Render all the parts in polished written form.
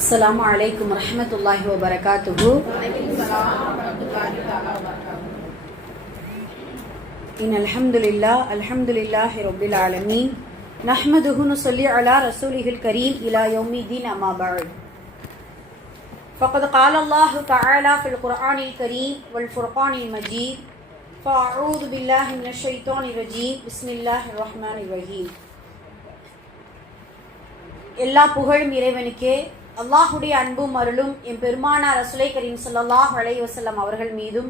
अस्सलामु अलैकुम रहमतुल्लाहि व बरकातुहू। इन्नल हम्दुलिल्लाहि रब्बिल आलमीन नहमदुहु नुसल्ली अला रसूलिहिल करीम इला यौमिद्दीन अम्मा बअद। फ़क़द क़ाल अल्लाहु तआला फ़िल क़ुरआनिल करीम वल फ़ुरक़ानिल मजीद फ़अऊज़ु बिल्लाहि मिनश शैतानिर रजीम बिस्मिल्लाहिर रहमानिर रहीम। எல்லா புகழும் இறைவனுக்கே, அல்லாஹுடைய அன்பும் அருளும் எம் பெருமானார் ரசூலை கரீம் ஸல்லல்லாஹு அலைஹி வஸல்லம் அவர்கள் மீதும்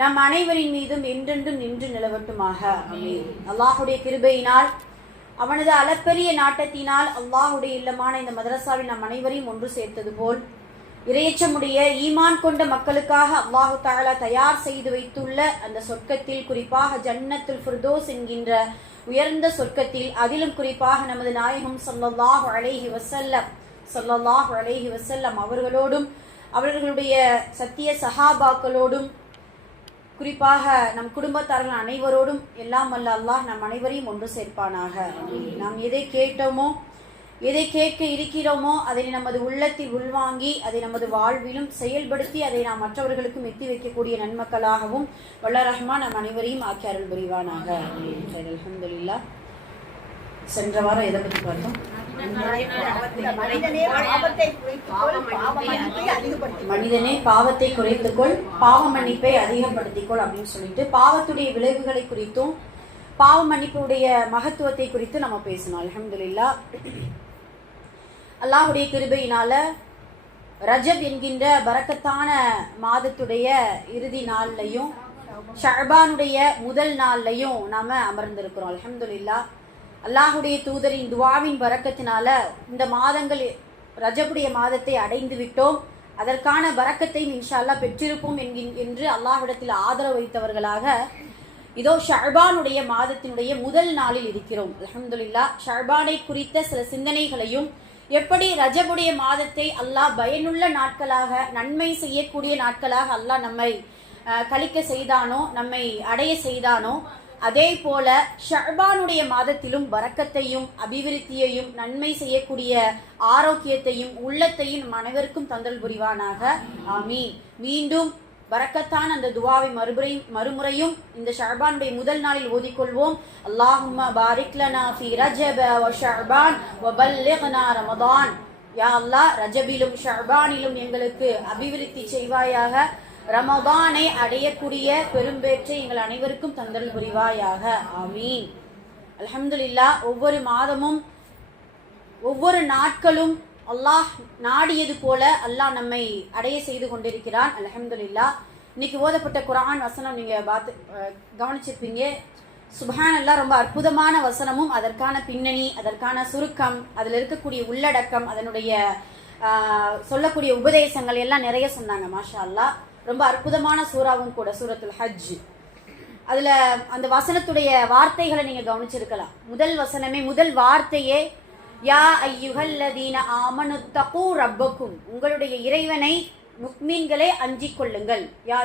நம் அனைவரின் மீதும் என்றென்றும் நின்று நிலவட்டுமாக. ஆமீன். அல்லாஹுடைய கிருபையினால் அவனது அளப்பரிய நாட்டத்தினால் அல்லாஹுடைய இல்லமான இந்த மதரசாவில் நம் அனைவரையும் ஒன்று சேர்த்தது போல் இறையச்சமுடைய ஈமான் கொண்ட மக்களுக்காக அல்லாஹு தஆலா தயார் செய்து வைத்துள்ள அந்த சொர்க்கத்தில், குறிப்பாக ஜன்னத்துல் ஃபிர்தௌஸ் என்கின்ற உயர்ந்த சொர்க்கத்தில், அதிலும் குறிப்பாக நமது நாயகம் ஸல்லல்லாஹு அலைஹி வஸல்லம் அவர்களோடும் அவர்களுடைய சத்திய சஹாபாக்களோடும் குறிப்பாக நம் குடும்பத்தார்கள் அனைவரோடும் எல்லாம் வல்ல அல்லாஹ் நம் அனைவரையும் ஒன்று சேர்ப்பானாக. நாம் எதை கேட்டோமோ, எதை கேட்க இருக்கிறோமோ அதை நமது உள்ளத்தில் உள்வாங்கி அதை நமது வாழ்விலும் செயல்படுத்தி அதை நாம் மற்றவர்களுக்கும் எத்தி வைக்கக்கூடிய நன்மக்களாகவும் வல்ல ரஹ்மான் நம் அனைவரையும் ஆக்கி அருள் புரிவானாக. அல்ஹம்துலில்லாஹ். சென்ற வாரம் எதை பற்றி பார்த்தோம்? மனிதனே பாவத்தை குறைத்துக்கொள், பாவ மன்னிப்பை அதிகப்படுத்திக்கொள் அப்படின்னு சொல்லிட்டு பாவத்துடைய விளைவுகளை குறித்தும் பாவ மன்னிப்புடைய மகத்துவத்தை குறித்து நம்ம பேசணும். அல்ஹம்துலில்லாஹ். அல்லாஹுடைய கிருபையினால ரஜப் என்கின்ற பரக்கத்தான மாதத்துடைய இறுதி நாள்லையும் ஷஅபானுடைய முதல் நாள்லையும் நாம அமர்ந்திருக்கிறோம். அல்ஹம்துலில்லாஹ். அல்லாஹுடைய தூதரின் துவாவின் பரக்கத்தினால இந்த மாதங்கள் ரஜபுடைய மாதத்தை அடைந்து விட்டோம். அதற்கான பரக்கத்தையும் இன்ஷா அல்லாஹ் பெற்றிருப்போம் என்று அல்லாஹ்விடத்தில் ஆதரவு வைத்தவர்களாக இதோ ஷஅபானுடைய மாதத்தினுடைய முதல் நாளில் இருக்கிறோம். அல்ஹம்துலில்லாஹ். ஷஅபானை குறித்த சில சிந்தனைகளையும், எப்படி ரஜபுடைய மாதத்தை அல்லாஹ் பயனுள்ள நாட்களாக, நன்மை செய்யக்கூடிய நாட்களாக அல்லாஹ் நம்மை கழிக்க செய்தானோ, நம்மை அடைய செய்தானோ, அதே போல ஷஅபானுடைய மாதத்திலும் பரக்கத்தையும் அபிவிருத்தியையும் நன்மை செய்யக்கூடிய ஆரோக்கியத்தையும் உள்ளத்தையும் நம் அனைவருக்கும் தந்தல் புரிவானாக. ஆமீன். மீண்டும் பரக்கத்தான அந்த துவாவை மறுமுறையும் இந்த ஷஅபானுடைய முதல் நாளில் ஓதிக்கொள்வோம். அல்லாஹும்ம பாரிக் லனா ஃபீ ரஜப வ ஷஅபான் வ பல்லிக்னா ரமதான். யா அல்லாஹ், ரஜபிலும் ஷஅபானிலும் எங்களுக்கு அபிவிருத்தி செய்வாயாக, ரமதானை அடையக்கூடிய பெரும்பேற்றை எங்கள் அனைவருக்கும் தந்தல் புரிவாயாக. ஆமீன். அல்ஹம்துலில்லாஹ். ஒவ்வொரு மாதமும் ஒவ்வொரு நாட்களும் அல்லாஹ் நாடியது போல அல்லாஹ் நம்மை அடைய செய்து கொண்டிருக்கிறான். அல்ஹம்துலில்லாஹ். இன்னைக்கு ஓதப்பட்ட குர்ஆன் வசனம் நீங்க கவனிச்சிருப்பீங்க. சுப்ஹானல்லாஹ். ரொம்ப அற்புதமான வசனமும் அதற்கான பின்னணி, அதற்கான சுருக்கம், அதில் இருக்கக்கூடிய உள்ளடக்கம், அதனுடைய சொல்லக்கூடிய உபதேசங்கள் எல்லாம் நிறைய சொன்னாங்க. மாஷா அல்லாஹ். ரொம்ப அற்புதமான சூறாவும் கூட, சூரத்துல் ஹஜ். அதுல அந்த வசனத்துடைய வார்த்தைகளை நீங்க கவனிச்சிருக்கலாம். முதல் வசனமே, முதல் வார்த்தையே யா அய்யுஹல்லதீன ஆமனுத்தகு ரப்பக்கும், உங்களுடைய இறைவனை முக்மீன்களே அஞ்சிக் கொள்ளுங்கள். யா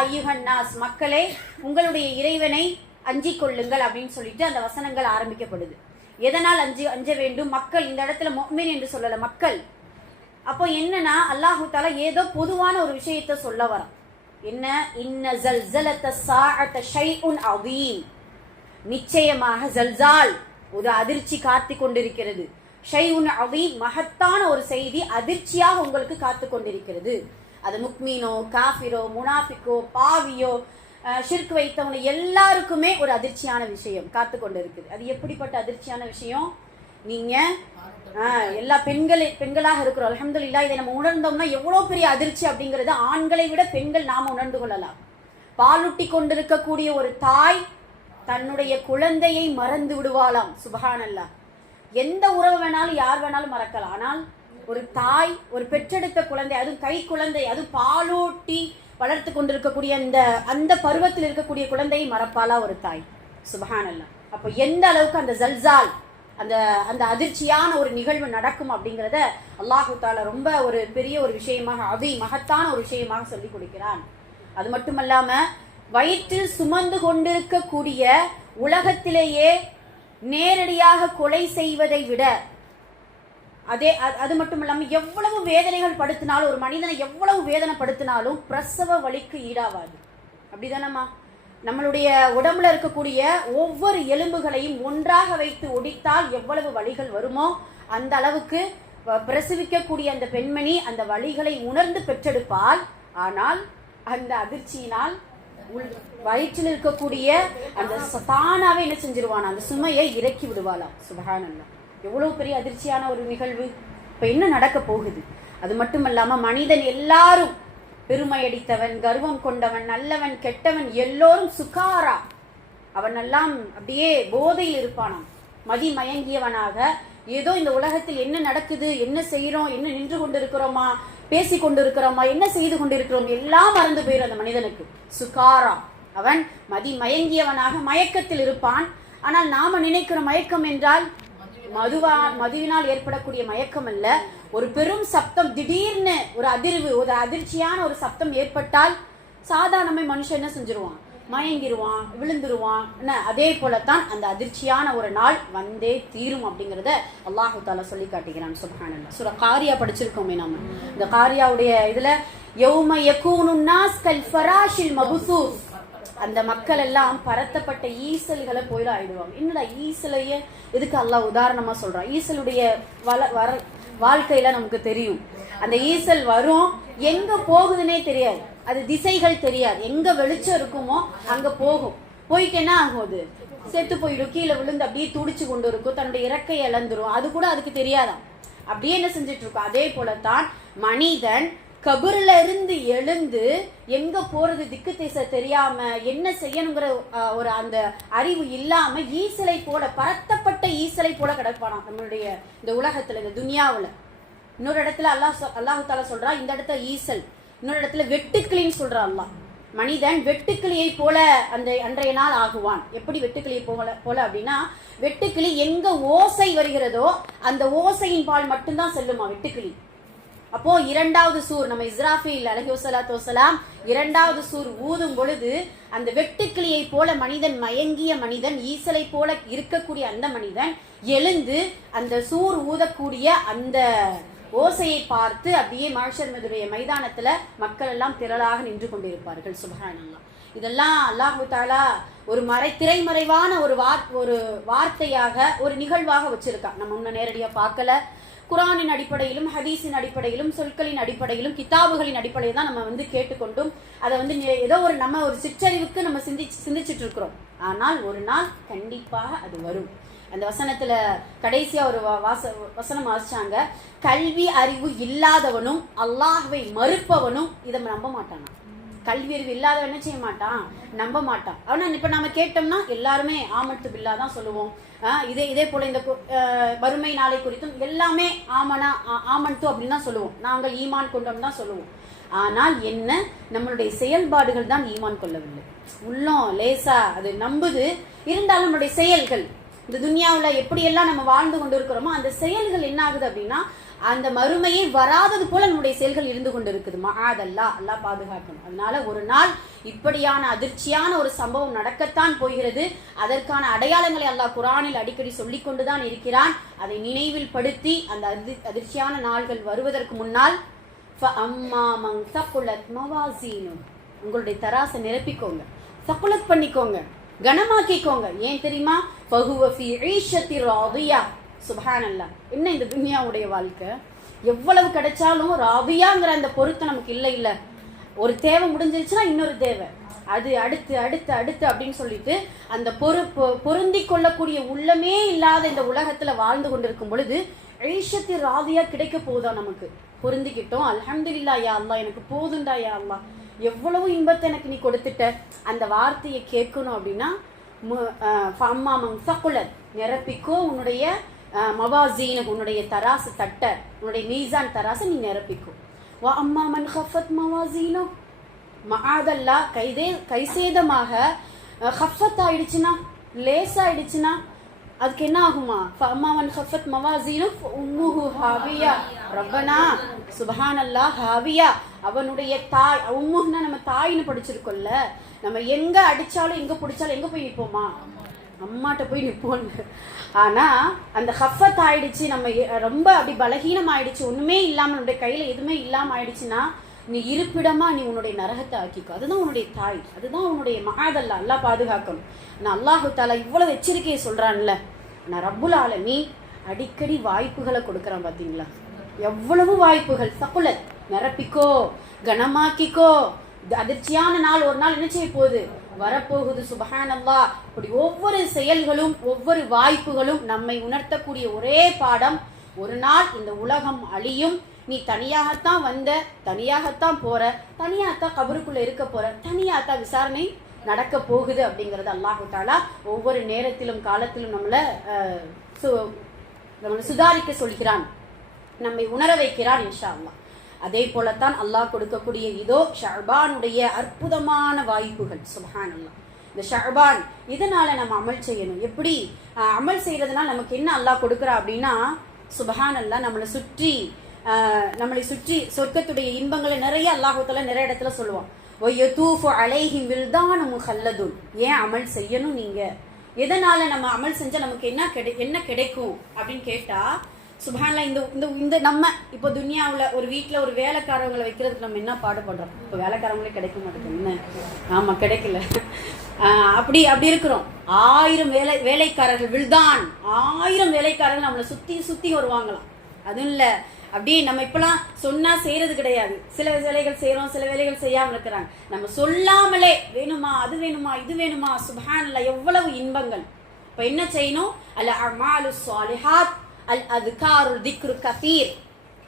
அய்யுஹன் நாஸ், மக்களே உங்களுடைய இறைவனை அஞ்சிக் கொள்ளுங்கள் அப்படின்னு சொல்லிட்டு அந்த வசனங்கள் ஆரம்பிக்கப்படுது. எதனால் அஞ்ச வேண்டும்? மக்கள், இந்த இடத்துல முஃமின் என்று சொல்லல, மக்கள். அப்போ என்னன்னா, அல்லாஹு தஆலா ஏதோ பொதுவான ஒரு விஷயத்தை சொல்ல வரான். என்ன? இன்ன ஸல்ஸலத ஸாஅத ஷைஉன் அதீம், நிச்சயமாக ஜல்சால், ஒரு அதிர்ச்சி காத்து கொண்டிருக்கிறது. ஷைஉன் அதீம், மகத்தான ஒரு செய்தி அதிர்ச்சியாக உங்களுக்கு காத்து கொண்டிருக்கிறது. அது முக்மீனோ, காஃபிரோ, முனாஃபிக்கோ, பாவியோ, ஷிர்க் வைத்தவங்க எல்லாருக்குமே ஒரு அதிர்ச்சியான விஷயம் காத்து கொண்டிருக்குது. அது எப்படிப்பட்ட அதிர்ச்சியான விஷயம்? நீங்க எல்லா பெண்களாக இருக்கிறோம். அல்ஹம்துலில்லாஹ். இதை நம்ம உணர்ந்தோம்னா எவ்வளவு பெரிய அதிர்ச்சி அப்படிங்கறது ஆண்களை விட பெண்கள் நாம உணர்ந்து கொள்ளலாம். பாலூட்டி கொண்டிருக்கக்கூடிய ஒரு தாய் தன்னுடைய குழந்தையை மறந்து விடுவாளாம். சுப்ஹானல்லாஹ். எந்த உறவு வேணாலும் யார் வேணாலும் மறக்கலாம். ஆனால் ஒரு தாய், ஒரு பெற்றெடுத்த குழந்தை, அதுவும் கை குழந்தை, அது பாலூட்டி வளர்த்து கொண்டிருக்கக்கூடிய அந்த பருவத்தில் இருக்கக்கூடிய குழந்தையை மறப்பாளா ஒரு தாய்? சுப்ஹானல்லாஹ். அப்ப எந்த அளவுக்கு அந்த ஜல்சால், அந்த அதிர்ச்சியான ஒரு நிகழ்வு நடக்கும் அப்படிங்கிறத அல்லாஹு தஆலா ரொம்ப ஒரு பெரிய ஒரு விஷயமாக, மகத்தான ஒரு விஷயமாக சொல்லி கொடுக்கிறான். அது மட்டுமல்லாம வயிற்றில் சுமந்து கொண்டிருக்கக்கூடிய, உலகத்திலேயே நேரடியாக கொலை செய்வதை விட அது மட்டும் இல்லாமல் எவ்வளவு வேதனைகள் படுத்தினாலும், ஒரு மனிதனை எவ்வளவு வேதனைப்படுத்தினாலும் பிரசவ வலிக்கு ஈடாவாது. அப்படிதானம்மா? நம்மளுடைய உடம்புல இருக்கக்கூடிய ஒவ்வொரு எலும்புகளையும் ஒன்றாக வைத்து ஒடித்தால் எவ்வளவு வலிகள் வருமோ அந்த அளவுக்கு பிரசவிக்கக்கூடிய அந்த பெண்மணி அந்த வலிகளை உணர்ந்து பெற்றெடுப்பால். ஆனால் அந்த அதிர்ச்சியினால் வயிற்றில் இருக்கக்கூடிய அந்த தானாவே என்ன செஞ்சிருவானா, அந்த சுமையை இறக்கி விடுவாளாம். சுபஹானல்லாஹ், எவ்வளவு பெரிய அதிர்ச்சியான ஒரு நிகழ்வு. இப்ப என்ன நடக்க போகுது? அது மட்டுமல்லாம மனிதன் எல்லாரும் பெருமையடித்தவன், கர்வம் கொண்டவன், நல்லவன், கெட்டவன், எல்லோரும் சுகாரா, அவன் எல்லாம் அப்படியே போதையில் இருப்பானாம், மதி மயங்கியவனாக. ஏதோ இந்த உலகத்தில் என்ன நடக்குது, என்ன செய்யறோம், என்ன நின்று கொண்டிருக்கிறோமா, பேசி கொண்டிருக்கிறோமா, என்ன செய்து கொண்டிருக்கிறோம் எல்லாம் மறந்து போயிடும் அந்த மனிதனுக்கு. சுகாரா, அவன் மதி மயங்கியவனாக மயக்கத்தில் இருப்பான். ஆனால் நாம நினைக்கிற மயக்கம் என்றால் மதுவினால் ஏற்படக்கூடிய மயக்கம் அல்ல. ஒரு பெரும் சப்தம், திடீர்னு ஒரு அதிர்வு, ஒரு அதிர்ச்சியான ஒரு சப்தம் ஏற்பட்டால் சாதாரணமே மனுஷன் என்ன செஞ்சிருவான், மயங்கிருவான், விழுந்துருவான். அதே போலத்தான் அந்த அதிர்ச்சியான ஒரு நாள் வந்தே தீரும் அப்படிங்கறத அல்லாஹு தாலா சொல்லி காட்டுகிறான். சுப்ஹானல்லாஹ். சூரா காரியா படிச்சிருக்கோமே நாம. இந்த காரியாவுடைய இதுல யௌம யகூனுன் நாஸ் கல் ஃபராஷில் மபுசூஸ், அந்த மக்கள் எல்லாம் பரத்தப்பட்ட ஈசல்களை போயிட ஆயிடுவாங்க. என்னடா ஈசலையே எதுக்கு அல்லாஹ் உதாரணமா சொல்றான்? ஈசலுடைய வாழ்க்கையில நமக்கு தெரியும். அந்த ஈசல் வரும், எங்க போகுதுன்னே தெரியாது, அது திசைகள் தெரியாது, எங்க வெளிச்சம் இருக்குமோ அங்க போகும். போயிட்டு என்ன ஆகுது, செத்து போயிடும், கீழே விழுந்து அப்படியே துடிச்சு கொண்டு இருக்கும், தன்னுடைய இறக்கை இழந்துரும், அது கூட அதுக்கு தெரியாதான். அப்படியே என்ன செஞ்சிட்டு இருக்கும். அதே போலத்தான் மனிதன் கபர்ல இருந்து எழுந்து எங்க போறது திக்கு திசை தெரியாம என்ன செய்யணுங்கிற ஒரு அந்த அறிவு இல்லாம ஈசலை போல, பரத்தப்பட்ட ஈசலை போல கிடப்பானாம் நம்மளுடைய இந்த உலகத்துல, இந்த துனியாவுல. இன்னொரு இடத்துல அல்லாஹு தாலா சொல்றா, இந்த இடத்துல ஈசல், இன்னொரு இடத்துல வெட்டுக்கிளின்னு சொல்றா அல்லாஹ். மனிதன் வெட்டுக்கிளியை போல அந்த அன்றைய நாள் ஆகுவான். எப்படி வெட்டுக்கிளியை போல அப்படின்னா, வெட்டுக்கிளி எங்க ஓசை வருகிறதோ அந்த ஓசையின் பால் மட்டும்தான் செல்லுமா வெட்டுக்கிளி. அப்போ இரண்டாவது சூர், நம்ம இஸ்ராஃபீல் அலைஹிஸ்ஸலாத்து வஸ்ஸலாம் இரண்டாவது சூர் ஊதும் பொழுது அந்த வெட்டுக்கிளியை போல மனிதன், மயங்கிய மனிதன், ஈசலை போல இருக்கக்கூடிய அந்த மனிதன் எழுந்து அந்த சூர் ஊதக்கூடிய அந்த ஓசையை பார்த்து அப்படியே மஹ்ஷர் மைதானத்துல மக்கள் எல்லாம் திரளாக நின்று கொண்டிருப்பார்கள். சுப்ஹானல்லாஹ். இதெல்லாம் அல்லாஹு தாலா ஒரு திரைமறைவான ஒரு வார்த்தையாக, ஒரு நிகழ்வாக வச்சிருக்கான். நம்ம முன்ன நேரடியா பார்க்கல. குரானின் அடிப்படையிலும், ஹதீஸின் அடிப்படையிலும், சொற்களின் அடிப்படையிலும், கிதாபுகளின் அடிப்படையில் தான் நம்ம கேட்டுக்கொண்டும் அதை ஏதோ நம்ம ஒரு சிற்றறிவுக்கு நம்ம சிந்திச்சுட்டு இருக்கிறோம். ஆனால் ஒரு நாள் கண்டிப்பாக அது வரும். அந்த வசனத்துல கடைசியா ஒரு வசனம் வாசிச்சாங்க, கல்வி அறிவு இல்லாதவனும் அல்லாஹ்வை மறுப்பவனும் இதை நம்ப மாட்டானா. கல்வி அறிவு இல்லாதவன் என்ன செய்ய மாட்டான், நம்ப மாட்டான். ஆனா இப்ப நாம கேட்டோம்னா எல்லாருமே ஆமத்து பில்லா தான் சொல்லுவோம். இதே போல இந்த வறுமை நாளை குறித்தும் எல்லாமே ஆமன்து அப்படின்னு தான் சொல்லுவோம். நாங்கள் ஈமான் கொண்டோம் தான் சொல்லுவோம். ஆனால் என்ன, நம்மளுடைய செயல்பாடுகள் தான் ஈமான் கொள்ளவில்லை. உள்ளம் லேசா அது நம்புது, இருந்தாலும் நம்மளுடைய செயல்கள், இந்த துனியாவுல எப்படியெல்லாம் நம்ம வாழ்ந்து கொண்டு இருக்கிறோமோ அந்த செயல்கள் என்ன ஆகுது அப்படின்னா, அந்த மறுமையை வராதது போல நம்முடைய செயல்கள் இருந்து கொண்டு இருக்குது. அல்லாஹ் பாதுகாக்கணும். அதனால ஒரு நாள் இப்படியான அதிர்ச்சியான ஒரு சம்பவம் நடக்கத்தான் போகிறது. அதற்கான அடையாளங்களை அல்லாஹ் குர்ஆனில் அடிக்கடி சொல்லிக் கொண்டுதான் இருக்கிறான். அதை நினைவில் படுத்தி அந்த அதிர்ச்சியான நாள்கள் வருவதற்கு முன்னால் உங்களுடைய தராசை நிரப்பிக்கோங்க, சக்குலத் பண்ணிக்கோங்க, கனமாக்கிக்கோங்க. ஏன் தெரியுமா? சுப்ஹானல்லாஹ். என்ன இந்த துன்யாவுடைய வாழ்க்கை, எவ்வளவு கிடைச்சாலும் ராபியாங்கிற அந்த பொருத்தம் நமக்கு இல்ல. ஒரு தேவை முடிஞ்சிருச்சுன்னா இன்னொரு தேவை, அது அடுத்து அடுத்து அடுத்து அப்படின்னு சொல்லிட்டு அந்த பொருந்தி கொள்ளக்கூடிய உள்ளமே இல்லாத இந்த உலகத்துல வாழ்ந்து கொண்டிருக்கும் பொழுது ஐஷத்தி ராதியா கிடைக்க போதா நமக்கு. பொருந்திக்கிட்டோம், அல்ஹம்துலில்லாஹ் யா அல்லாஹ், எனக்கு போதுண்டா யா அல்லாஹ், எவ்வளவு இன்பத்தை எனக்கு நீ கொடுத்துட்ட. அந்த வார்த்தையை கேட்கணும் அப்படின்னா நிரப்பிக்கோ உன்னுடைய மவாசீன, உன்னுடைய தராசு தட்ட, உன்னுடைய மீசான் தராசு நீ நிரப்பிக்கும். வா அம்மா மன் ஹஃபத் மவாசீனோ, மஆதல்லா கைசேதமாக ஹஃபத் ஆயிடுச்சுன்னா, லேஸ் ஆயிடுச்சுன்னா அதுக்கு என்ன ஆகுமா? அம்மா மன் ஹஃபத் மவாசீனோ உம்முஹு ஹாவியா. ரப்பனா சுப்ஹானல்லாஹ். ஹாவியா அவனுடைய தாய். உம்முஹ்னா நம்ம தாயின்னு படிச்சிருக்கோம்ல. நம்ம எங்க அடிச்சாலும் எங்க பிடிச்சாலும் எங்க போய் நிற்போமா? அம்மாட்ட போய் நிற்போன்னு. ஆனால் அந்த ஹஃபத் ஆயிடுச்சு, நம்ம ரொம்ப அப்படி பலகீனம் ஆயிடுச்சு, ஒன்றுமே இல்லாமல் நம்முடைய கையில் எதுவுமே இல்லாமல் ஆயிடுச்சுன்னா நீ இருப்பிடமா நீ உன்னுடைய நரகத்தை ஆக்கிக்கோ. அதுதான் உன்னுடைய தாய், அதுதான் உன்னுடைய மகாதல்லா. அல்லாஹ் பாதுகாக்கணும். நான் அல்லாஹு தாலா இவ்வளவு எச்சரிக்கையை சொல்றான்ல. நான் ரப்புல் ஆலமீன் அடிக்கடி வாய்ப்புகளை கொடுக்குறான். பார்த்தீங்களா எவ்வளவு வாய்ப்புகள். சப்புல நிரப்பிக்கோ, கனமாக்கிக்கோ. அதிர்ச்சியான நாள் ஒரு நாள் என்ன செய்ய போகுது, வரப்போகுது. சுபஹானல்லாஹ். இப்படி ஒவ்வொரு செயல்களும் ஒவ்வொரு வாய்ப்புகளும் நம்மை உணர்த்தக்கூடிய ஒரே பாடம், ஒரு நாள் இந்த உலகம் அழியும், நீ தனியாகத்தான் வந்த, தனியாகத்தான் போற, தனியாகத்தான் கபருக்குள்ள இருக்க போற, தனியாகத்தான் விசாரணை நடக்க போகுது அப்படிங்கறது அல்லாஹு தஆலா ஒவ்வொரு நேரத்திலும் காலத்திலும் நம்மளை சுதாரிக்க சொல்கிறான், நம்மை உணர வைக்கிறான் இன்ஷா அல்லாஹ். அதே போலத்தான் அல்லாஹ் கொடுக்கக்கூடிய இதோ ஷஅபானுடைய அற்புதமான வாய்ப்புகள். சுப்ஹானல்லாஹ். இந்த ஷஅபான் இதனால நம்ம அமல் செய்யணும். எப்படி அமல் செய்யறதுனால நமக்கு என்ன அல்லாஹ் கொடுக்குறா அப்படின்னா, சுப்ஹானல்லாஹ், நம்மளை சுற்றி சொர்க்கத்துடைய இன்பங்களை நிறைய அல்லாஹ் தஆலா நிறைய இடத்துல சொல்லுவான். வயதூஃபு அலைஹிம் வில்தானும் முஹல்லதுன். ஏன் அமல் செய்யணும் நீங்க? எதனால நம்ம அமல் செஞ்சா நமக்கு என்ன கிடைக்கும் அப்படின்னு கேட்டா, சுப்ஹானல்லாஹ், இந்த நம்ம இப்போ துனியாவில் ஒரு வீட்டில் ஒரு வேலைக்காரவங்களை வைக்கிறதுக்கு நம்ம என்ன பாடுபடுறோம். இப்போ வேலைக்காரவங்களே கிடைக்க மாட்டேங்குது. என்ன? ஆமா, கிடைக்கல. அப்படி இருக்கிறோம். 1000 வேலைக்காரர்கள், வில்தான் 1000 வேலைக்காரர்கள் நம்மளை சுத்தி வருவாங்களாம். அதுவும் இல்லை, அப்படியே நம்ம இப்பெல்லாம் சொன்னா செய்யறது கிடையாது. சில வேலைகள் செய்யறோம், சில வேலைகள் செய்யாம இருக்கிறாங்க. நம்ம சொல்லாமலே வேணுமா, அது வேணுமா, இது வேணுமா, சுப்ஹானல்லாஹ், எவ்வளவு இன்பங்கள். இப்ப என்ன செய்யணும்? அல் அமாலு ஸாலிஹாத் அல் அத்காருல் திக்ரு கதீர்.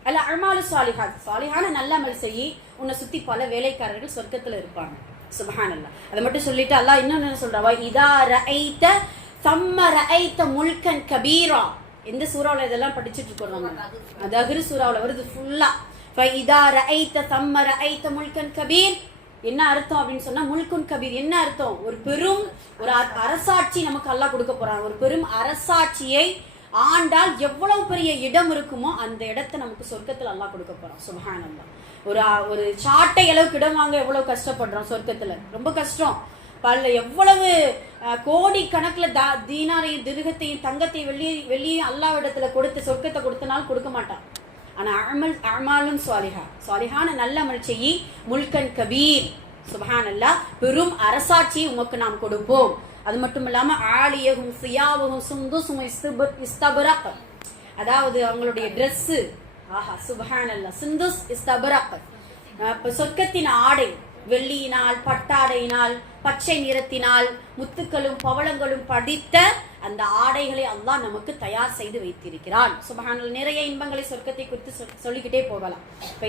அல் அமாலு ஸாலிஹாத், ஸாலிஹான நல்ல அமல் செய்யி, உன்னை சுத்தி பல வேலைக்காரர்கள் சொர்க்கத்துல இருப்பாங்க. சுப்ஹானல்லாஹ். அதை மட்டும் சொல்லிட்டு அல்லாஹ் இன்னொன்னு சொல்றா, இதா ரஐத சம்ம ரஐத முல்கன் கபீரா. எந்த சூறாவில் இதெல்லாம் படிச்சுட்டு இருக்கோம்? தஹ்ர் சூறாவில் வருது ஃபுல்லா. ஃபைதா ரஐத சம்ம ரஐத முல்கன் கபீர். என்ன அர்த்தம் அப்படின்னு சொன்னா, முல்குன் கபீர் என்ன அர்த்தம்? ஒரு அரசாட்சி நமக்கு அல்லாஹ் கொடுக்க போறான். ஒரு பெரும் அரசாட்சியை ஆண்டால் எவ்வளவு பெரிய இடம் இருக்குமோ அந்த இடத்தை நமக்கு சொர்க்கத்துல அல்லாஹ் கொடுக்க போறான். சுப்ஹானல்லாஹ். ஒரு சாட்டை அளவுக்கு இடம் வாங்க எவ்வளவு கஷ்டப்படுறோம் சொர்க்கத்துல, ரொம்ப கஷ்டம். எவ்வளவு கோடி கணக்குல தீனாரையும் திருகத்தையும் தங்கத்தையும் வெள்ளியும் அல்லாஹ்விடத்துல கொடுத்து சொர்க்கத்தை கொடுத்தனாலும் கொடுக்க மாட்டான். ஆனா அமாலும் சாலிஹான நல்ல அமல் செய்யி, முல்கன் கபீர், சுப்ஹானல்லாஹ், பெரும் அரசாட்சியை உமக்கு நாம் கொடுப்போம். அது மட்டும் இல்லாம ஆலியஹும் சியாவஹும் சுந்துசும் இஸ்தபரக், அதாவது அவங்களுடைய ட்ரெஸ், ஆஹா சுப்ஹானல்லாஹ், சுந்துஸ் இஸ்தபரக், சொர்க்கத்தின் ஆடை, வெள்ளியினால், பட்டாடையினால், பச்சை நிறத்தினால், முத்துக்களும் பவளங்களும் படித்த அந்த ஆடைகளை அல்லாஹ் நமக்கு தயார் செய்து வைத்திருக்கிறான். சுப்ஹானல்லாஹ். நிறைய இன்பங்களை சொர்க்கத்தை குறித்து சொல்லிக்கிட்டே போகலாம். இப்ப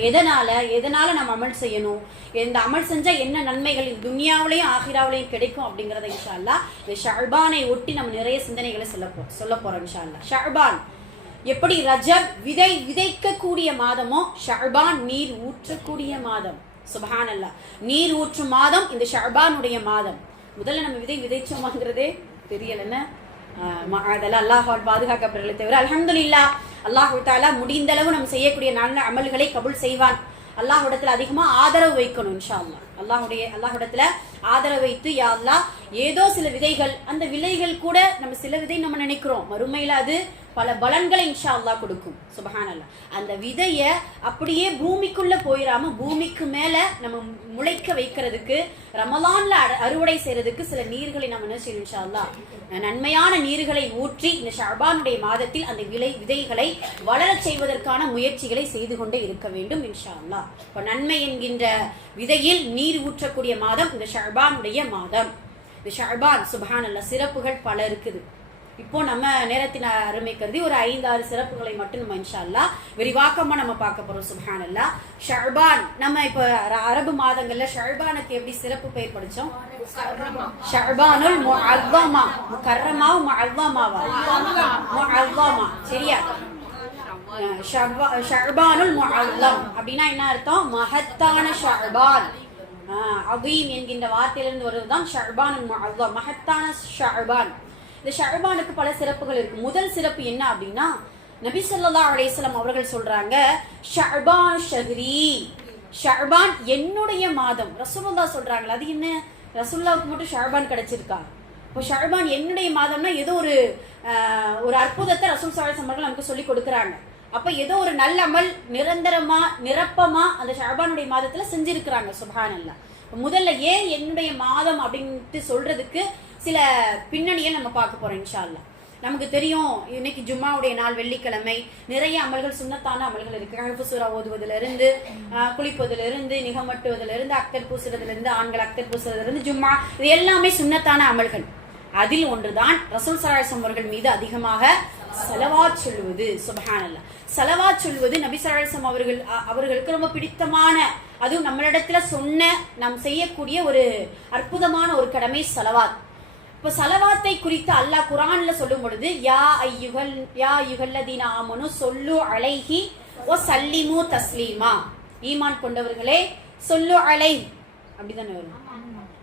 எதனால நம்ம அமல் செய்யணும், இந்த அமல் செஞ்சா என்ன நன்மைகள் துனியாவிலையும் ஆகிராவிலையும் கிடைக்கும் அப்படிங்கறத இன்ஷா அல்லாஹ் இந்த ஷஅபானை ஒட்டி நம்ம நிறைய சிந்தனைகளை சொல்ல போறோம் இன்ஷா அல்லாஹ். ஷஅபான் எப்படி ரஜப் விதைக்கக்கூடிய மாதமோ, ஷஅபான் நீர் ஊற்றக்கூடிய மாதம். சுப்ஹானல்லாஹ். நீர் ஊற்றும் மாதம் இந்த ஷஅபானுடைய மாதம். முதல்ல நம்ம விதைச்சோமாங்கிறதே தெரியல. என்ன அதெல்லாம் அல்லாஹ்வால் பாதுகாக்கப்படுறதை தவிர அல்ஹம்துலில்லாஹ், அல்லாஹ் தஆலா முடிந்த அளவு நம்ம செய்யக்கூடிய நல்ல அமல்களை கபூல் செய்வான். அல்லாஹ்விடத்துல அதிகமா ஆதரவு வைக்கணும் இன்ஷா அல்லாஹ். அல்லாஹ்விடத்துல ஆதரவு வைத்து, யா அல்லாஹ், ஏதோ சில விதைகள், அந்த விதைகள் கூட நம்ம சில விதை நம்ம நினைக்கிறோம், மறுமையில அது பல பலன்களை இன்ஷா அல்லாஹ் கொடுக்கும். சுப்ஹானல்லாஹ். அந்த விதைய அப்படியே பூமிக்குள்ள போயிடாம பூமிக்கு மேல நம்ம முளைக்க வைக்கிறதுக்கு, ரமலான்ல அறுவடை செய்யறதுக்கு சில நீர்களை நம்ம என்ன செய்யணும் இன்ஷா அல்லாஹ், நன்மையான நீர்களை ஊற்றி இந்த ஷஅபானுடைய மாதத்தில் அந்த விதைகளை வளர செய்வதற்கான முயற்சிகளை செய்து கொண்டே இருக்க வேண்டும் இன்ஷா அல்லாஹ். இப்ப நன்மை என்கின்ற விதையில் நீர் ஊற்றக்கூடிய மாதம் இந்த ஷஅபானுடைய மாதம். இந்த ஷஅபான் சுப்ஹானல்லாஹ் சிறப்புகள் பல இருக்குது. இப்போ நம்ம நேரத்தின் அருமை கருதி ஒரு 5-6 சிறப்புகளை மட்டும் நம்ம இன்ஷா அல்லாஹ் விரிவாக்கமா நம்ம பார்க்க போறோம். சுப்ஹானல்லாஹ். ஷஅபான், நம்ம இப்ப அரபு மாதங்கள்ல ஷஅபானுக்கு எப்படி சிறப்பு பெயர் படிச்சோம்? ஷஅபானுல் முஅzzமா. முகர்ரமா முஅzzமாவா? முஅzzமா, சரியா? ஷஅபானுல் முஅzzம் அப்படின்னா என்ன அர்த்தம்? மஹத்தான ஷஅபான். அதீம் என்கின்ற வார்த்தையிலிருந்து வருவதுதான் ஷஅபானுல் முஅzzம், மஹத்தான ஷஅபான். இந்த ஷஅபானுக்கு பல சிறப்புகள் இருக்கு. முதல் சிறப்பு என்ன அப்படின்னா, நபி ஸல்லல்லாஹு அலைஹி வஸல்லம் அவர்கள் சொல்றாங்க, ஷஅபான் ஷஹ்ரி, ஷஅபான் என்னுடைய மாதம். ரசூலுல்லாஹ் சொல்றாங்க. அது என்ன, ரசூலுல்லாஹ்வுக்கு மட்டும் ஷஅபான் கிடைச்சிருக்கா? இப்போ ஷஅபான் என்னுடைய மாதம்னா ஏதோ ஒரு அற்புதத்தை ரசூல் ஸல்லல்லாஹு அலைஹி வஸல்லம் நமக்கு சொல்லி கொடுக்குறாங்க. அப்ப ஏதோ ஒரு நல்ல அமல் நிரந்தரமா நிரப்பமா அந்த ஷஅபானுடைய மாதத்துல செஞ்சிருக்கிறாங்க. சுப்ஹானல்லாஹ். முதல்ல ஏன் என்னுடைய மாதம் அப்படின்ட்டு சொல்றதுக்கு சில பின்னணியை நம்ம பார்க்க போறோம் இன்ஷா அல்லாஹ். நமக்கு தெரியும் இன்னைக்கு ஜும்மாவுடைய நாள், வெள்ளிக்கிழமை, நிறைய அமல்கள், சுன்னத்தான அமல்கள் இருக்கு. கஹ்ஃப் சூரா ஓதுவதுல இருந்து, குளிப்பதுல இருந்து, நிகமட்டுவதுல இருந்து, அக்தர் பூசுறதுல இருந்து, ஆண்கள் அக்தர் பூசுறதுல இருந்து, ஜும்மா, இது எல்லாமே சுன்னத்தான அமல்கள். அதில் ஒன்றுதான் ரசூல் ஸல்லல்லாஹு அலைஹி வஸல்லம் அவர்கள் மீது அதிகமாக ஸலவாத் சொல்லுவது. சுப்ஹானல்லாஹ். ஸலவாத் சொல்லுவது நபி ஸல்லல்லாஹு அலைஹி வஸல்லம் அவர்களுக்கு ரொம்ப பிடித்தமான, அதுவும் நம்மளிடத்துல நாம் செய்யக்கூடிய ஒரு அற்புதமான ஒரு கடமை ஸலவாத். இப்ப ஸலவாத்தை குறித்து அல்லாஹ் குர்ஆன்ல சொல்லும் பொழுது யா அய்யுஹல்லதீன ஆமனு ஸல்லு அலைஹி வ ஸல்லிமு தஸ்லீமா, ஈமான் கொண்டவர்களே சொல்லு அலைஹி அப்படிதானே வரும்,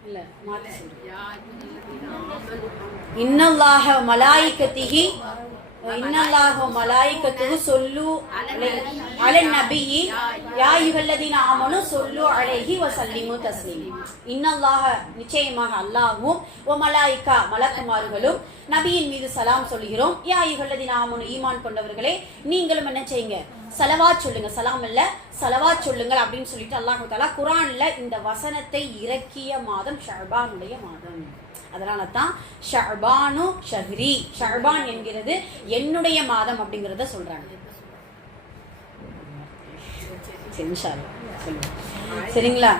இல்ல மாத்தி சொல்றேன். இன்னல்லாஹ மலாயிகத்திஹி இன்னல்லாஹ மலாயிகத்துஹு ஸல்லு அலன் நபியி யா அய்யுஹல்லதீன ஆமனு ஸல்லு அலைஹி வ ஸல்லிமு தஸ்லீமா. இன்னல்லாஹ நிச்சயமாக அல்லாஹ்வும் வ மலாயிகா மலக்குமார்களும் நபியின் மீது சலாம் சொல்கிறோம். யா அய்யுஹல்லதீன ஆமனு ஈமான் கொண்டவர்களே நீங்களும் என்ன செய்யுங்க, ஸலவாத் சொல்லுங்க. சலாம் இல்ல ஸலவாத் சொல்லுங்கள் அப்படின்னு சொல்லிட்டு அல்லாஹ் தஆலா குர்ஆன்ல இந்த வசனத்தை இறக்கிய மாதம் ஷஅபானுடைய மாதம். அதனால தான் ஷஅபானு ஷஹ்ரி, ஷஅபான் என்கிறது என்னுடைய மாதம் அப்படிங்கறத சொல்றாங்க. சரிங்களா?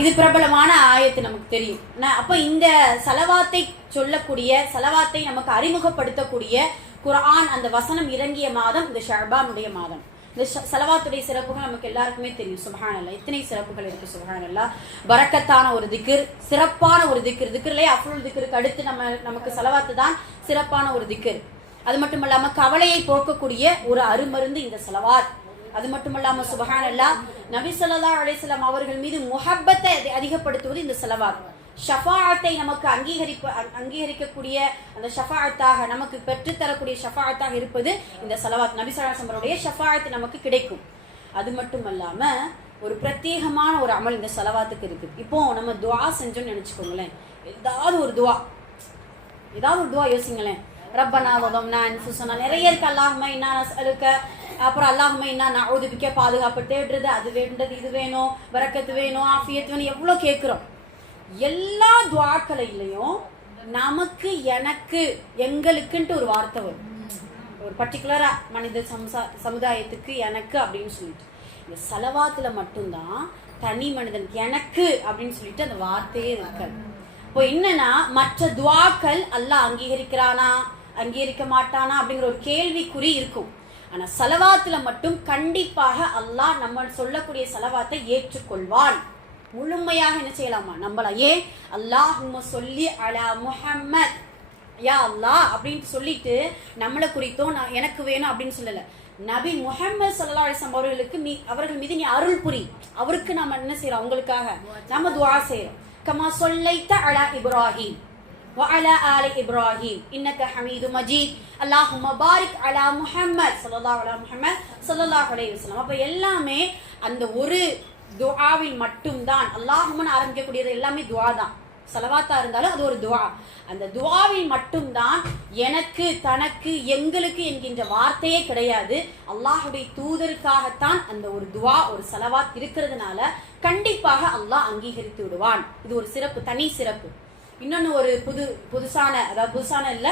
இது பிரபலமான ஆயத்து, நமக்கு தெரியும். அப்ப இந்த ஸலவாத்தை சொல்லக்கூடிய, ஸலவாத்தை நமக்கு அறிமுகப்படுத்தக்கூடிய குர்ஆன் அந்த வசனம் இறங்கிய மாதம் இந்த ஷஅபானுடைய மாதம். இந்த ஸலவாத்துடைய சிறப்புகள் நமக்கு எல்லாருக்குமே தெரியும். சுப்ஹானல்லாஹ், எத்தனை சிறப்புகள் இருக்கு. சுப்ஹானல்லாஹ், பரக்கத்தான ஒரு திக்ர், சிறப்பான ஒரு திக்ர். திக்ர்லயே அஃலுல் திக்ருக்கு அடுத்து நமக்கு ஸலவாத்து தான் சிறப்பான ஒரு திக்ர். அது மட்டும் இல்லாம கவலையை போக்கக்கூடிய ஒரு அருமருந்து இந்த ஸலவாத். அது மட்டும் இல்லாம சுப்ஹானல்லாஹ், நபி ஸல்லல்லாஹு அலைஹி வஸல்லம் அவர்கள் மீது முஹப்பத்தை அதிகப்படுத்துவது இந்த ஸலவாத். ஷஃபாஅத்தை நமக்கு அங்கீகரிக்கக்கூடிய அந்த ஷஃபாஅத்தாக, நமக்கு பெற்றுத்தரக்கூடிய ஷஃபாஅத்தாக இருப்பது இந்த ஸலவாத். நபி ஸல்லல்லாஹு அலைஹி வஸல்லம் உடைய ஷஃபாஅத் நமக்கு கிடைக்கும். அது மட்டும் இல்லாம ஒரு பிரத்யேகமான ஒரு அமல் இந்த ஸலவாத்துக்கு இருக்கு. இப்போ நம்ம துஆ செஞ்சோம்னு நினைச்சுக்கோங்களேன், ஏதாவது ஒரு துஆ யோசிங்களேன். ரப்பனா வதம்னா அன்ஃபுஸனா, நிறைய இருக்கு. அல்லாஹும்ம இன்னா நஸ்அலுக, அப்புறம் அல்லாஹும்ம இன்னா நஊது பிக்க, பாதுகாப்பு தேடுறது, அது வேண்டது, இது வேணும், பரக்கத்து வேணும், ஆஃபியத் வேணும், எவ்வளோ கேட்குறோம். எல்லா துஆக்களையும் நமக்கு, எனக்கு, எங்களுக்குன்ட்டு ஒரு வார்த்தை வரும். ஒரு பர்டிகுலரா மனித சமுதாயத்துக்கு எனக்கு அப்படின்னு சொல்லிட்டு, இந்த ஸலவாத்துல மட்டும்தான் தனி மனிதன் எனக்கு அப்படின்னு சொல்லிட்டு அந்த வார்த்தையே இருக்காது. இப்போ என்னன்னா, மற்ற துஆக்கள் அல்லாஹ் அங்கீகரிக்கிறானா அங்கீகரிக்க மாட்டானா அப்படிங்கிற ஒரு கேள்விக்குறி இருக்கும். ஆனா ஸலவாத்துல மட்டும் கண்டிப்பாக அல்லாஹ் நம்ம சொல்லக்கூடிய ஸலவாத்தை ஏற்றுக்கொள்வான். முழுமையாக என்ன செய்யலாமா, நம்பலாம். ஏன்? அல்லாஹும்ம சொல்லி அலா முஹம்மத், யா அல்லாஹ் அப்படின்னு சொல்லிட்டு நம்மளை குறித்தோம் எனக்கு வேணும் அப்படின்னு சொல்லல. நபி முஹம்மது ஸல்லல்லாஹு அலைஹி வஸல்லம் அவர்கள் மீது நீ அருள் புரி. அவருக்கு நாம என்ன செய்யறோம், அவங்களுக்காக நாம துஆ செய்யறோம். கமா சொல்லைத அலா இப்ராஹிம் வ அலா ஆலி இப்ராஹிம் இன்னக ஹமீது மஜீத் அல்லாஹும்ம பாரிக் அலா முஹம்மத் ஸல்லல்லாஹு அலைஹி வஸல்லம். அப்ப எல்லாமே அந்த ஒரு துஆவில் மட்டும்தான். அல்லாஹும்மன்னு ஆரம்பிக்கக்கூடியது எல்லாமே துஆ தான். ஸலவாத்தா இருந்தாலும் அது ஒரு துஆ. அந்த துஆவில் மட்டும்தான் எனக்கு, தனக்கு, எங்களுக்கு என்கின்ற வார்த்தையே கிடையாது. அல்லாஹுடைய தூதருக்காகத்தான் அந்த ஒரு துஆ, ஒரு ஸலவாத் இருக்கிறதுனால கண்டிப்பாக அல்லாஹ் அங்கீகரித்து விடுவான். இது ஒரு சிறப்பு, தனி சிறப்பு. இன்னொன்னு ஒரு புதுசான, அதாவது புதுசான இல்ல,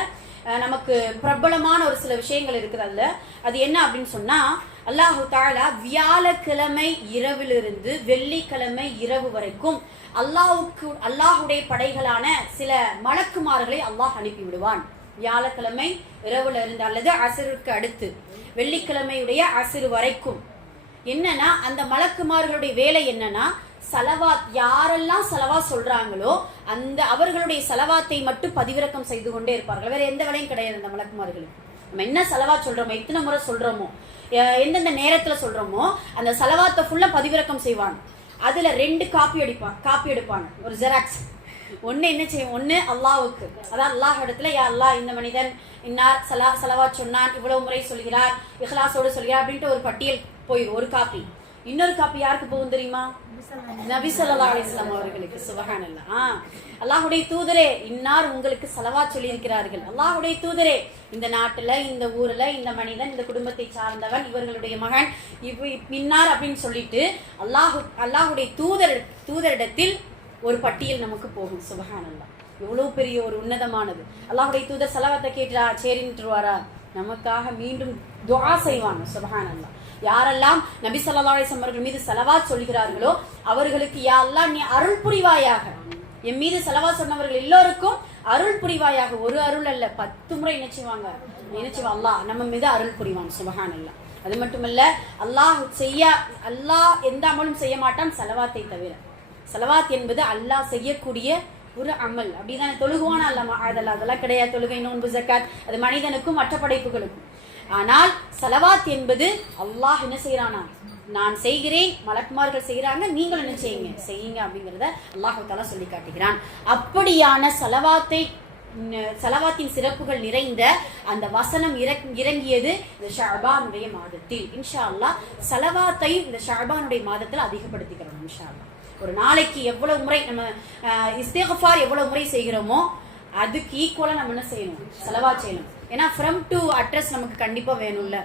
நமக்கு பிரபலமான ஒரு சில விஷயங்கள் இருக்கிறதுல. அது என்ன அப்படின்னு சொன்னா, அல்லாஹு தஆலா வியாழக்கிழமை இரவிலிருந்து வெள்ளிக்கிழமை இரவு வரைக்கும் அல்லாஹுடைய படைகளான சில மலக்குமார்களை அல்லாஹ் அனுப்பி விடுவான். வியாழக்கிழமை இரவுல இருந்து அல்லது அசருக்கு அடுத்து வெள்ளிக்கிழமையுடைய அசரு வரைக்கும் என்னன்னா, அந்த மலக்குமார்களுடைய வேலை என்னன்னா, ஸலவாத், யாரெல்லாம் ஸலவாத் சொல்றாங்களோ அந்த அவர்களுடைய ஸலவாத்தை மட்டும் பதிவிறக்கம் செய்து கொண்டே இருப்பார்கள். வேற எந்த வேலையும் கிடையாது அந்த மலக்குமார்களுக்கு. நம்ம என்ன ஸலவாத் சொல்றோமோ, எத்தனை முறை சொல்றோமோ, எந்தெந்த நேரத்துல சொல்றோமோ அந்த ஸலவாத்தை ஃபுல்லா பதிவிறக்கம் செய்வாங்க. அதுல 2 காப்பி எடுப்பாங்க, ஒரு ஜெராக்ஸ். ஒன்னு என்ன செய்யும், ஒன்னு அல்லாஹ்வுக்கு, அதான் அல்லாஹ் இடத்துல யா அல்லாஹ் இந்த மனிதன் இன்னார் ஸலவாத் சொன்னான், இவ்வளவு முறை சொல்கிறார், இஹ்லாஸோடு சொல்கிறார் அப்படின்ட்டு ஒரு பட்டியல் போயிடும், ஒரு காப்பி. இன்னொரு காப்பி யாருக்கு போகும் தெரியுமா, நபி ஸல்லல்லாஹு அலைஹி வஸல்லம் அவர்களுக்கு. சுப்ஹானல்லாஹ். அல்லாஹ்வுடைய தூதரே இன்னார் உங்களுக்கு ஸலவாத் சொல்லி இருக்கிறார்கள். அல்லாஹ்வுடைய தூதரே இந்த நாட்டுல இந்த ஊர்ல இந்த மனிதன் இந்த குடும்பத்தை சார்ந்தவன் இவர்களுடைய மகன் இன்னார் அப்படின்னு சொல்லிட்டு அல்லாஹ்வுடைய தூதரிடத்தில் ஒரு பட்டியல் நமக்கு போகும். சுப்ஹானல்லாஹ். எவ்வளவு பெரிய ஒரு உன்னதமானது. அல்லாஹ்வுடைய தூதர் ஸலவாத்தை கேட்டா சரின்னுவாரா? நமக்காக மீண்டும் துஆ செய்வாங்க. சுப்ஹானல்லாஹ். யாரெல்லாம் நபி ஸல்லல்லாஹு அலைஹி வஸல்லம் அவர்கள் மீது ஸலவாத் சொல்கிறார்களோ அவர்களுக்கு யா அல்லாஹ் நீ அருள் புரிவாயாக. என் மீது ஸலவாத் சொன்னவர்கள் எல்லோருக்கும் அருள் புரிவாயாக. ஒரு அருள் அல்ல, 10 முறை நினைச்சுவாங்க. அல்லாஹ் நம்ம மீது அருள் புரிவான். சுப்ஹானல்லாஹ். அது மட்டுமல்ல, அல்லாஹ் எந்த அமலும் செய்ய மாட்டான் ஸலவாத்தை தவிர. ஸலவாத் என்பது அல்லாஹ் செய்யக்கூடிய ஒரு அமல். அப்படிதானே? தொழுகுவான அதெல்லாம் கிடையாது. தொழுகை, நோன்பு, ஜக்காத் அது மனிதனுக்கும் மற்ற படைப்புகளுக்கும். ஆனால் ஸலவாத் என்பது அல்லாஹ் என்ன செய்யறானா, நான் செய்கிறேன், மலக்குமார்கள் செய்யறாங்க, நீங்களும் என்ன செய்யுங்க அப்படிங்கிறத அல்லாஹ் தஆலா சொல்லி காட்டுகிறான். அப்படியான ஸலவாத்தின் சிறப்புகள் நிறைந்த அந்த வசனம் இறங்கியது இந்த ஷஅபானுடைய மாதத்தில். இன்ஷா அல்லாஹ் ஸலவாத்தை இந்த ஷஅபானுடைய மாதத்தில் அதிகப்படுத்திக்கிறோம். இன்ஷா அல்லாஹ் ஒரு நாளைக்கு எவ்வளவு முறை நம்ம இஸ்திக்ஃபார் எவ்வளவு முறை செய்கிறோமோ அதுக்கு ஈக்குவலா நம்ம என்ன செய்யணும், ஸலவாத் செய்யணும். ஏன்னா ஃப்ரம் டு அட்ரஸ் நமக்கு கண்டிப்பா வேணும்ல.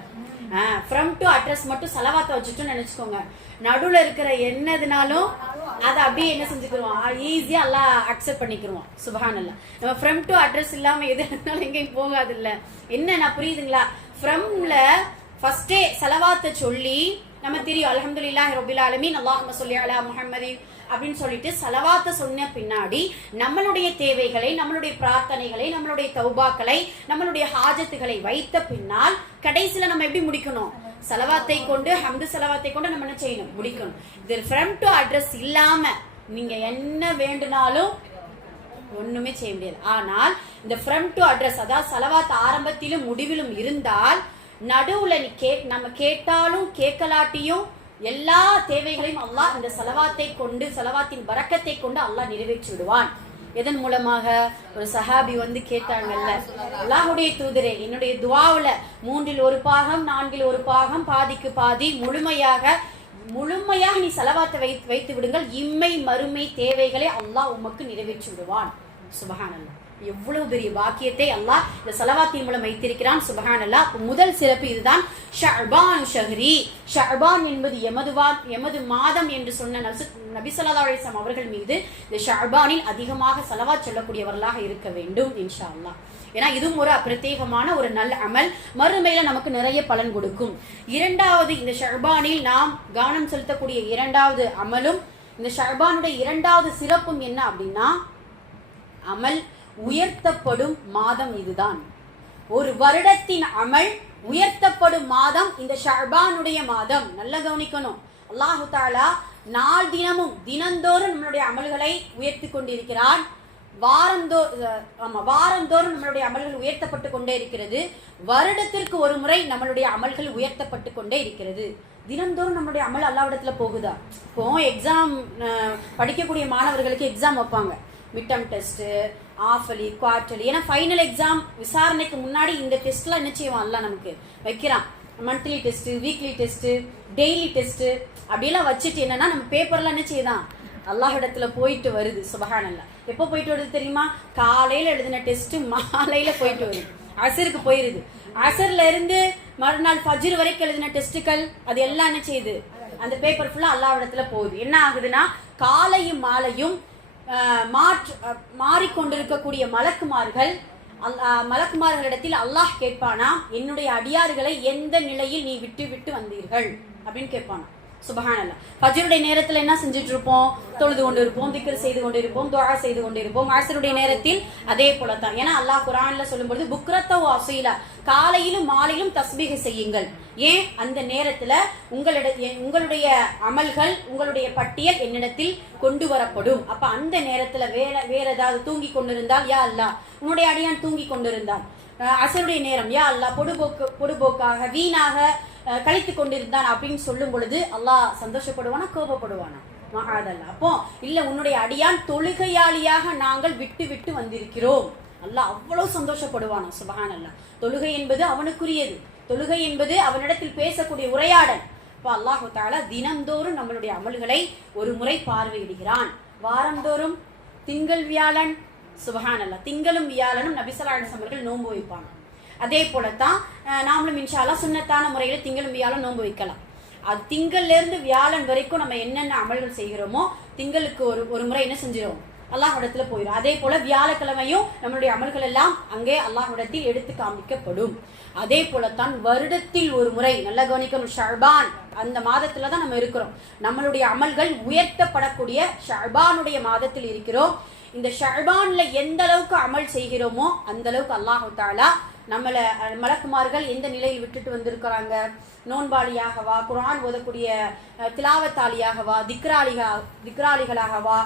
ஃப்ரம் டு அட்ரஸ் மட்டும் ஸலவாத்தை வச்சுட்டு நினைச்சுக்கோங்க, நடுவுல இருக்கிற என்னதுனாலும் அதை அப்படியே என்ன செஞ்சுக்கிறோம், ஈஸியா எல்லாம் அக்செப்ட் பண்ணிக்கிறோம். சுப்ஹானல்லாஹ். நம்ம ஃப்ரம் டு அட்ரஸ் இல்லாம எது இருந்தாலும் எங்கேயும் போகாது இல்ல. என்ன நான் புரியுதுங்களா? ஃப்ரம்ல ஃபர்ஸ்டே ஸலவாத்தை சொல்லி நம்ம தெரியும் அல்ஹம்துலில்லாஹி ரப்பில் ஆலமீன் அல்லாஹும்ம ஸல்லி அலா முஹம்மதின் அப்படின்னு சொல்லிட்டு ஸலவாத்தை சொன்ன பின்னாடி நம்மளுடைய தேவைகளை, நம்மளுடைய பிரார்த்தனைகளை, நம்மளுடைய தௌபாக்களை, நம்மளுடைய ஹாஜத்துகளை வைத்த பின்னால் கடைசியில நம்ம எப்படி முடிக்கணும், ஸலவாத்தை கொண்டு, ஹம்து ஸலவாத்தை கொண்டு நம்ம என்ன செய்யணும், முடிக்கணும். இது ஃப்ரம் டு அட்ரஸ் இல்லாம நீங்க என்ன வேண்டுனாலும் ஒண்ணுமே செய்ய முடியாது. ஆனால் இந்த ஃப்ரம் டு அட்ரஸ், அதாவது ஸலவாத் ஆரம்பத்திலும் முடிவிலும் இருந்தால் நடுவுல நம்ம கேட்டாலும் கேட்கலாட்டியும் எல்லா தேவைகளையும் அல்லாஹ் இந்த ஸலவாத்தை கொண்டு, ஸலவாத்தின் பரக்கத்தை கொண்டு அல்லாஹ் நிறைவேற்றி விடுவான். எதன் மூலமாக? ஒரு சஹாபி வந்து கேட்டாங்கல்ல, அல்லாஹ்வுடைய தூதரே என்னுடைய துஆவுல 3ல் 1 பாகம் 4ல் 1 பாகம் பாதிக்கு பாதி முழுமையாக நீ ஸலவாத்தை வைத்து விடுங்கள், இம்மை மறுமை தேவைகளை அல்லாஹ் உமக்கு நிறைவேற்றி விடுவான். சுப்ஹானல்லாஹ். எவ்வளவு பெரிய பாக்கியத்தை அல்லாஹ் இந்த ஸலவாத்தின் மூலம் வைத்திருக்கிறான். சுப்ஹானல்லாஹ். முதல் சிறப்பு இதுதான். ஷஅபான் ஷஹ்ரி, ஷஅபான் என்பது எமது மாதம் என்று சொன்ன நபி ஸல்லல்லாஹு அலைஹி வஸல்லம் அவர்கள் மீது இந்த ஷஅபானில் அதிகமாக ஸலவாத் சொல்லக்கூடியவர்களாக இருக்க வேண்டும் இன்ஷா அல்லாஹ். ஏன்னா இதுவும் ஒரு பிரத்யேகமான ஒரு நல்ல அமல், மறுமையில நமக்கு நிறைய பலன் கொடுக்கும். இரண்டாவது, இந்த ஷஅபானில் நாம் கவனம் செலுத்தக்கூடிய இரண்டாவது அமலும், இந்த ஷஅபானுடைய இரண்டாவது சிறப்பும் என்ன அப்படின்னா, அமல் உயர்த்தப்படும் மாதம் இதுதான். ஒரு வருடத்தின் அமல் உயர்த்தப்படும் மாதம் இந்த ஷஅபானுடைய மாதம். நல்ல கவனிக்கணும். அல்லாஹ் தஆலா தினந்தோறும் நம்மளுடைய அமல்களை உயர்த்தி கொண்டிருக்கிறான். வாரந்தோறும் நம்மளுடைய அமல்கள் உயர்த்தப்பட்டு கொண்டே இருக்கிறது. வருடத்திற்கு ஒரு முறை நம்மளுடைய அமல்கள் உயர்த்தப்பட்டு கொண்டே இருக்கிறது. தினந்தோறும் நம்மளுடைய அமல் அல்லாஹ்விடத்துல போகுதா? இப்போ எக்ஸாம் படிக்கக்கூடிய மாணவர்களுக்கு எக்ஸாம் வைப்பாங்க, மிட்டம் டெஸ்ட், ஆஃபலி, குவார்டர்லி. ஏன்னா ஃபைனல் எக்ஸாம் விசாரணைக்கு முன்னாடி இந்த டெஸ்ட்லாம் என்ன செய்வான் எல்லாம் நமக்கு வைக்கிறான். Monthly test, weekly test, daily test அப்படியெல்லாம் வச்சுட்டு என்னன்னா நம்ம பேப்பர்லாம் என்ன செய்யுதான் அல்லாஹ்விடத்துல போயிட்டு வருது. சுப்ஹானல்லாஹ். எப்போ போயிட்டு வருது தெரியுமா? காலையில எழுதின டெஸ்ட் மாலையில போயிட்டு வருது, அசருக்கு போயிருது. அசர்ல இருந்து மறுநாள் ஃபஜ்ர் வரைக்கும் எழுதின டெஸ்ட்டுகள் அது எல்லாம் என்ன செய்யுது, அந்த பேப்பர் ஃபுல்லா அல்லாஹ்விடத்துல போகுது. என்ன ஆகுதுன்னா காலையும் மாலையும் மாறிக்கொண்டிருக்கக்கூடிய மலக்குமார்களிடத்தில் அல்லாஹ் கேட்பானா, என்னுடைய அடியார்களை எந்த நிலையில் நீ விட்டு விட்டு வந்தீர்கள் அப்படின்னு கேட்பானா. சுப்ஹானல்லாஹ். ஃபஜ்ருடைய நேரத்துல என்ன செஞ்சுட்டு இருப்போம், தொழுது கொண்டு இருப்போம், திக்ர் செய்து கொண்டு இருப்போம், துஆ செய்து கொண்டு இருப்போம். அஸ்ருடைய நேரத்தில் அதே போலத்தான். ஏன்னா அல்லாஹ் குர்ஆன்ல சொல்லும்போது புக்ரத்த வ அஸீலா, காலையிலும் மாலையிலும் தஸ்பீஹ் செய்யுங்கள். ஏன்? அந்த நேரத்துல உங்களுடைய அமல்கள், உங்களுடைய பட்டியல் என்னிடத்தில் கொண்டு வரப்படும். அப்ப அந்த நேரத்துல வேற ஏதாவது தூங்கி கொண்டிருந்தால், யா அல்லாஹ் உன்னுடைய அடியான் தூங்கி கொண்டிருந்தான், அசருடைய நேரம், யா அல்லாஹ் பொடுபோக்காக வீணாக கழித்து கொண்டிருந்தான் அப்படின்னு சொல்லும் பொழுது அல்லாஹ் சந்தோஷப்படுவானா, கோபப்படுவானா? மகாதல்லா. அப்போ இல்ல, உன்னுடைய அடியான் தொழுகையாளியாக நாங்கள் விட்டு விட்டு வந்திருக்கிறோம், அல்லாஹ் அவ்வளவு சந்தோஷப்படுவானா. சுப்ஹானல்லாஹ். தொழுகை என்பது அவனுக்குரியது. தொழுகை என்பது அவனிடத்தில் பேசக்கூடிய உரையாடல். இப்போ அல்லாஹு தஆலா தினந்தோறும் நம்மளுடைய அமல்களை ஒரு முறை பார்வையிடுகிறான். வாரந்தோறும் திங்கள் வியாழன் சுபஹானல்லாஹ் திங்களும் வியாழனும் நபி ஸல்லல்லாஹு அலைஹி வஸல்லம் அவர்கள் நோன்பு வைப்பாங்க. அதே போலத்தான் நாமளும் இன்ஷா அல்லாஹ் சுன்னத்தான முறையில் திங்களும் வியாழன் நோன்பு வைக்கலாம். அது திங்கள்ல இருந்து வியாழன் வரைக்கும் நம்ம என்னென்ன அமல்கள் செய்கிறோமோ திங்களுக்கு ஒரு முறை என்ன செஞ்சிடும், அல்லாஹ்விடத்துல போயிடும். அதே போல வியாழக்கிழமையும் நம்மளுடைய அமல்கள் எல்லாம் அங்கே அல்லாஹ்விடத்தில் எடுத்து காமிக்கப்படும். அதே போலத்தான் வருடத்தில் ஒரு முறை, நல்ல கவனிக்கணும், ஷஅபான் அந்த மாதத்துல தான் நம்ம இருக்கிறோம். நம்மளுடைய அமல்கள் உயர்த்தப்படக்கூடிய ஷஅபானுடைய மாதத்தில் இருக்கிறோம். இந்த ஷஅபான்ல எந்த அளவுக்கு அமல் செய்கிறோமோ அந்த அளவுக்கு அல்லாஹ் தஆலா நம்மள மலக்குமார்கள் எந்த நிலையில் விட்டுட்டு வந்திருக்கிறாங்க, நோன்பாளியாகவா, குர்ஆன் ஓதக்கூடிய திலாவத்தாளியாகவா, திக்ராளிகளாகவா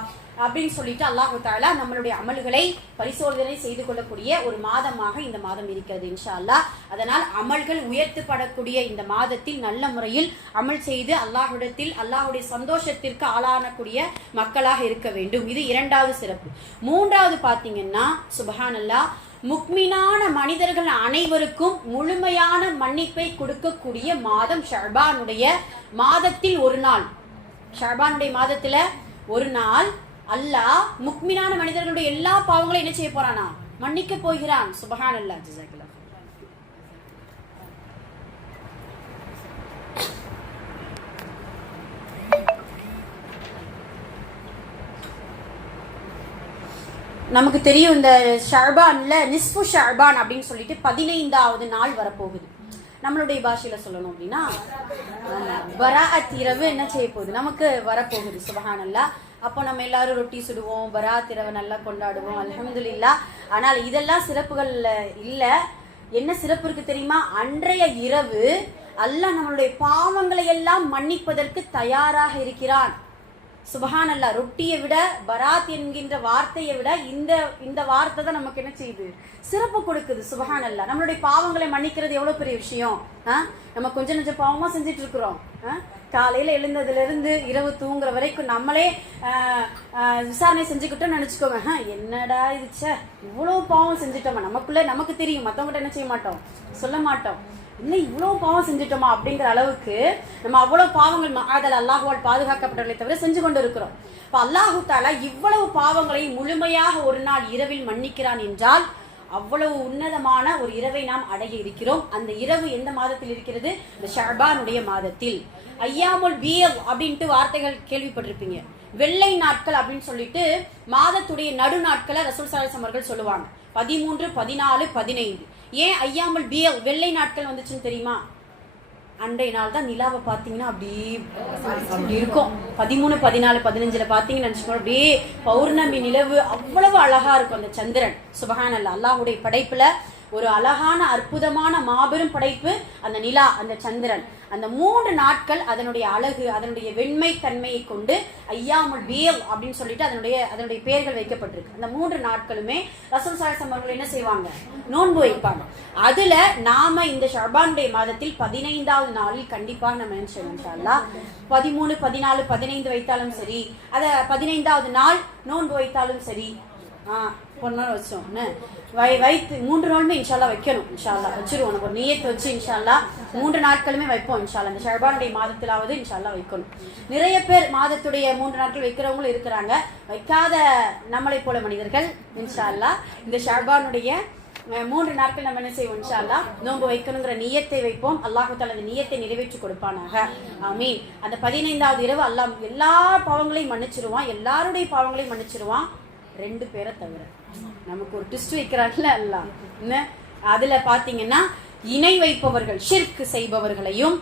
அப்படின்னு சொல்லிட்டு அல்லாஹ் தஆலா நம்மளுடைய அமல்களை பரிசோதனை செய்து கொள்ளக்கூடிய ஒரு மாதமாக இந்த மாதம் இருக்கிறது இன்ஷா அல்லாஹ். அதனால் அமல்கள் உயர்த்தப்படக்கூடிய இந்த மாதத்தில் நல்ல முறையில் அமல் செய்து அல்லாஹ்விடத்தில் அல்லாஹ்வுடைய சந்தோஷத்திற்கு ஆளானக்கூடிய மக்களாக இருக்க வேண்டும். இது இரண்டாவது சிறப்பு. மூன்றாவது பாத்தீங்கன்னா சுப்ஹானல்லாஹ், முக்மினான மனிதர்கள் அனைவருக்கும் முழுமையான மன்னிப்பை கொடுக்கக்கூடிய மாதம் ஷஅபானுடைய மாதத்தில் ஒரு நாள். ஷஅபானுடைய மாதத்துல ஒரு நாள் அல்லாஹ் முக்மினான மனிதர்களுடைய எல்லா பாவங்களையும் என்ன செய்ய போறானா, மன்னிக்க போகிறான். சுப்ஹானல்லாஹ். ஜஸாக்கல்லாஹ். நமக்கு தெரியும் இந்த ஷஅபான்ல நிஸ்ஃபு ஷஅபான் அப்படின்னு சொல்லிட்டு 15வது நாள் வரப்போகுது. நம்மளுடைய பாஷையில சொல்லணும் அப்படின்னா பராஅத் இரவு என்ன செய்ய போகுது, நமக்கு வரப்போகுது. சுப்ஹானல்லாஹ். அப்போ நம்ம எல்லாரும் ரொட்டி சுடுவோம், பராத் இரவை நல்லா கொண்டாடுவோம், அல்ஹம்துலில்லாஹ். ஆனால் இதெல்லாம் சிறப்புகள் இல்ல. என்ன சிறப்பு இருக்கு தெரியுமா? அன்றைய இரவு அல்லாஹ் நம்மளுடைய பாவங்களை எல்லாம் மன்னிப்பதற்கு தயாராக இருக்கிறான். சுபஹானல்லாஹ். ரொட்டியை விட, பராத் என்கின்ற வார்த்தையை விட இந்த வார்த்தை தான் நமக்கு என்ன செய்யுது, சிறப்பு கொடுக்குது. சுபஹானல்லாஹ். நம்மளுடைய பாவங்களை மன்னிக்கிறது எவ்வளவு பெரிய விஷயம். நம்ம கொஞ்சம் கொஞ்சம் பாவமா செஞ்சுட்டு இருக்கிறோம். காலையில எழுந்ததுல இருந்து இரவு தூங்குற வரைக்கும் நம்மளே விசாரணை செஞ்சுக்கிட்டோம் நினைச்சுக்கோங்க. என்னடா இது, இவ்வளவு பாவம் செஞ்சுட்டோமா, நமக்குள்ள நமக்கு தெரியும், மத்தவங்கிட்ட என்ன செய்ய மாட்டோம், சொல்ல மாட்டோம். இல்லை இவ்வளவு பாவம் செஞ்சுட்டோமா அப்படிங்கிற அளவுக்கு நம்ம அவ்வளவு பாவங்கள் மஆதல் அல்லாஹ்வால் பாதுகாக்கப்பட்டவர்களை தவிர செஞ்சு கொண்டு இருக்கிறோம். இப்ப அல்லாஹு தஆலா இவ்வளவு பாவங்களை முழுமையாக ஒரு நாள் இரவில் மன்னிக்கிறான் என்றால் அவ்வளவு உன்னதமான ஒரு இரவை நாம் அடைய இருக்கிறோம். அந்த இரவு எந்த மாதத்தில் இருக்கிறது? இந்த ஷஅபானுடைய மாதத்தில். ஐயாமுல் பீத் அப்படின்ட்டு வார்த்தைகள் கேள்விப்பட்டிருப்பீங்க. வெள்ளை நாட்கள் அப்படின்னு சொல்லிட்டு மாதத்துடைய நடு நாட்களை ரசூல் ஸல்லல்லாஹு அலைஹி வஸல்லம் அவர்கள் சொல்லுவாங்க. 13, 14, 15. ஏன் ஐயாமுல் பீத் வெள்ளை நாட்கள் வந்துச்சுன்னு தெரியுமா? அன்றைய நாள் தான் நிலாவை பாத்தீங்கன்னா அப்படி இருக்கும். 13, 14, 15 பாத்தீங்கன்னு நினைச்சுக்கோங்க, அப்படியே பௌர்ணமி நிலவு அவ்வளவு அழகா இருக்கும் அந்த சந்திரன். சுப்ஹானல்லாஹ். அல்லாஹ்வுடைய படைப்புல ஒரு அழகான அற்புதமான மாபெரும் படைப்பு அந்த நிலா, அந்த சந்திரன். அந்த 3 நாட்கள் அதனுடைய அழகு, அதனுடைய வெண்மை தன்மையை கொண்டு ஐயாமுல் பீத் அப்படின்னு சொல்லிட்டு அதனுடைய பெயர்கள் வைக்கப்பட்டிருக்கு. அந்த 3 நாட்களுமே ரசூல் ஸல்லல்லாஹு அலைஹி வஸல்லம் அவர்கள் என்ன செய்வாங்க, நோன்பு வைப்பாங்க. அதுல நாம இந்த ஷஅபானுடைய மாதத்தில் 15வது நாளில் கண்டிப்பாக நம்ம என்ன செய்யணும் இன்ஷா அல்லாஹ். 13, 14, 15 வைத்தாலும் சரி, அத 15வது நாள் நோன்பு வைத்தாலும் சரி, பொண்ணு வச்சோம் வைத்து 3 நாளுமே இன்ஷால்லா வைக்கணும். இன்ஷால்லா வச்சிருவோம். நம்ம ஒரு நியத்தை வச்சு இன்ஷால்லா 3 நாட்களுமே வைப்போம். இன்ஷால்லா இந்த ஷஅபானுடைய மாதத்திலாவது இன்ஷால்லா வைக்கணும். நிறைய பேர் மாதத்துடைய 3 நாட்கள் வைக்கிறவங்களும் இருக்கிறாங்க. வைக்காத நம்மளை போல மனிதர்கள் இன்ஷால்லா இந்த ஷஅபானுடைய 3 நாட்கள் நம்ம என்ன செய்வோம், இன்ஷால்லா நோன்பு வைக்கணுங்கிற நியத்தை வைப்போம். அல்லாஹ் தஆலா அந்த நியத்தை நிறைவேற்றி கொடுப்பானாக. ஆமீன். அந்த 15வது இரவு அல்லாஹ் எல்லா பாவங்களையும் மன்னிச்சிருவான், எல்லாருடைய பாவங்களையும் மன்னிச்சிருவான், 2 பேரை தவிர. நமக்கு ஒரு ட்விஸ்ட் வைக்கிறாங்கல்ல அல்லாஹ். அதுல பாத்தீங்கன்னா இணை வைப்பவர்கள், ஷிர்க் செய்பவர்களையும்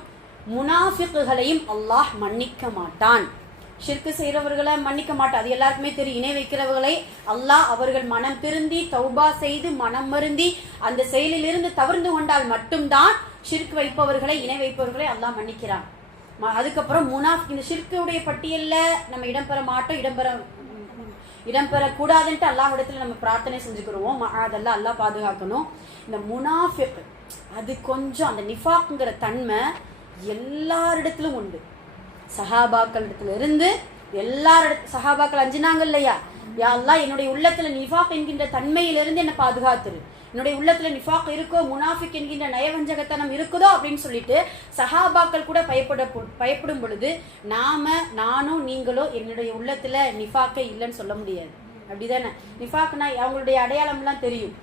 முனாஃபிக்குகளையும் அல்லாஹ் மன்னிக்க மாட்டான். ஷிர்க் செய்யறவர்களை மன்னிக்க மாட்டான், அது எல்லாருக்குமே தெரியும். இணை வைக்கிறவர்களை அல்லாஹ் அவர்கள் மனம் திருந்தி தௌபா செய்து மனம் வருந்தி அந்த செயலில் இருந்து தவிர்ந்து கொண்டால் மட்டும்தான் ஷிர்க் வைப்பவர்களை, இணை வைப்பவர்களை அல்லாஹ் மன்னிக்கிறான். அதுக்கப்புறம் முனாஃபிக், இந்த ஷிர்க்குடைய பட்டியல்ல நம்ம இடம்பெற மாட்டோம், இடம்பெறக்கூடாதுன்ட்டு அல்லாஹ்விடத்துல நம்ம பிரார்த்தனை செஞ்சுக்கிறோம். அதெல்லாம் அல்லாஹ் பாதுகாக்கணும். இந்த முனாஃபிக் அது கொஞ்சம் அந்த நிஃபாக்ங்கிற தன்மை எல்லாரிடத்திலும் உண்டு. சஹாபாக்கள் இடத்துல இருந்து சஹாபாக்கள் அஞ்சினாங்க இல்லையா, யா அல்லாஹ் என்னுடைய உள்ளத்துல நிஃபாக் என்கின்ற தன்மையிலிருந்து என்ன பாதுகாத்துரு, என்னுடைய உள்ளத்துல நிஃபாக் இருக்கோ, முனாஃபிக் என்கின்ற நயவஞ்சகத்தனம் இருக்குதோ அப்படின்னு சொல்லிட்டு சஹாபாக்கள் கூட பயப்படும் பொழுது நானும் நீங்களோ என்னுடைய உள்ளத்துல நிஃபாக்கே இல்லைன்னு சொல்ல முடியாது. அப்படிதானே? நிஃபாக்னா அவங்களுடைய அடையாளம்லாம் தெரியும்.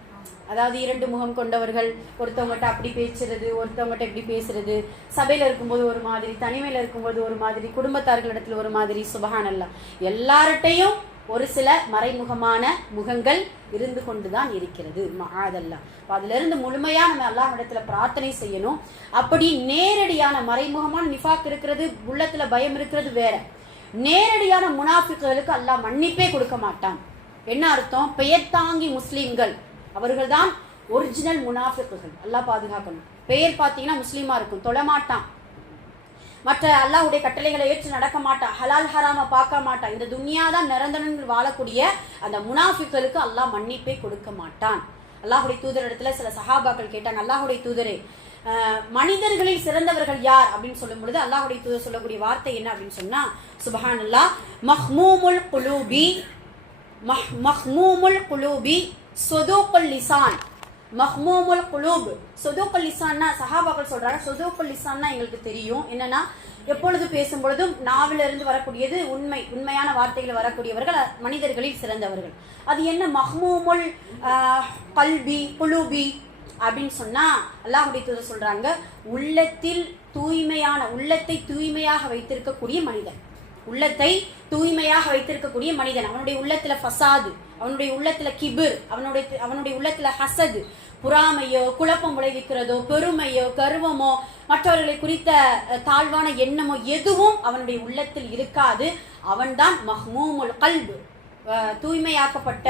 அதாவது 2 முகம் கொண்டவர்கள், ஒருத்தவங்ககிட்ட அப்படி பேசுறது, ஒருத்தவங்ககிட்ட இப்படி பேசுறது, சபையில இருக்கும்போது ஒரு மாதிரி, தனிமையில இருக்கும்போது ஒரு மாதிரி, குடும்பத்தார்களிடத்துல ஒரு மாதிரி. சுபஹானல்லாஹ், எல்லார்ட்டையும் ஒரு சில மறைமுகமான முகங்கள் இருந்து கொண்டுதான் இருக்கிறது. மஆதல்லாஹ். அதுல இருந்து முழுமையா நம்ம அல்லாஹ் இடத்துல பிரார்த்தனை செய்யணும். அப்படி நேரடியான மறைமுகமான நிஃபாக் இருக்கிறது, உள்ளத்துல பயம் இருக்கிறது வேற. நேரடியான முனாஃபிக்குகளுக்கு அல்லாஹ் மன்னிப்பே கொடுக்க மாட்டான். என்ன அர்த்தம்? பெயர் தாங்கி முஸ்லிம்கள் அவர்கள்தான் ஒரிஜினல் முனாஃபிக்குகள். அல்லாஹ் பாதுகாக்கணும். பெயர் பார்த்தீங்கன்னா முஸ்லீமா இருக்கும், தொழமாட்டான், மற்ற அல்லாஹ்வுடைய கட்டளைகளை ஏற்று நடக்க மாட்டான், ஹலால் ஹராம பார்க்க மாட்டான், இந்த துன்யாதான் நிரந்தரங்கள் வாழக்கூடிய அந்த முனாஃபிக்குகளுக்கு அல்லாஹ் மன்னிப்பே கொடுக்க மாட்டான். அல்லாஹ்வுடைய தூதர் இடத்துல சில சஹாபாக்கள் கேட்டாங்க, அல்லாஹ்வுடைய தூதரே, மனிதர்களில் சிறந்தவர்கள் யார் அப்படின்னு சொல்லும் பொழுது அல்லாஹ்வுடைய தூதர் சொல்லக்கூடிய வார்த்தை என்ன அப்படின்னு சொன்னா, சுப்ஹானல்லாஹ், மஹ்மூமுல் குலூபி மஹ்மூமுல் குலூபி சொதூக்குல் லிசான். மஹ்மூமுல் குலூப், சொதூக்குல் லிசான்னா சஹாபாக்கள் சொல்றாங்க, சொதூக்குல் லிசான்னா எங்களுக்கு தெரியும் என்னன்னா, எப்பொழுது பேசும் பொழுதும் நாவிலிருந்து வரக்கூடியது உண்மையான வார்த்தைகள் வரக்கூடியவர்கள் மனிதர்களில் சிறந்தவர்கள். அது என்ன மஹ்மூமுல் கல்பி குலூபி அப்படின்னு சொன்னா, அல்லாஹ்வுடைய தூதர் சொல்றாங்க, உள்ளத்தை தூய்மையாக வைத்திருக்கக்கூடிய மனிதன், உள்ளத்தை தூய்மையாக வைத்திருக்கக்கூடிய மனிதன். அவனுடைய உள்ளத்துல ஃபசாது, அவனுடைய உள்ளத்துல கிபிர், அவனுடைய உள்ளத்துல ஹசது, புறாமையோ, குழப்பம் விளைவிக்கிறதோ, பெருமையோ, கர்வமோ, மற்றவர்களை குறித்த தாழ்வான எண்ணமோ எதுவும் அவனுடைய உள்ளத்தில் இருக்காது. அவன்தான் மஹ்மூமுல் கல்பு, தூய்மையாக்கப்பட்ட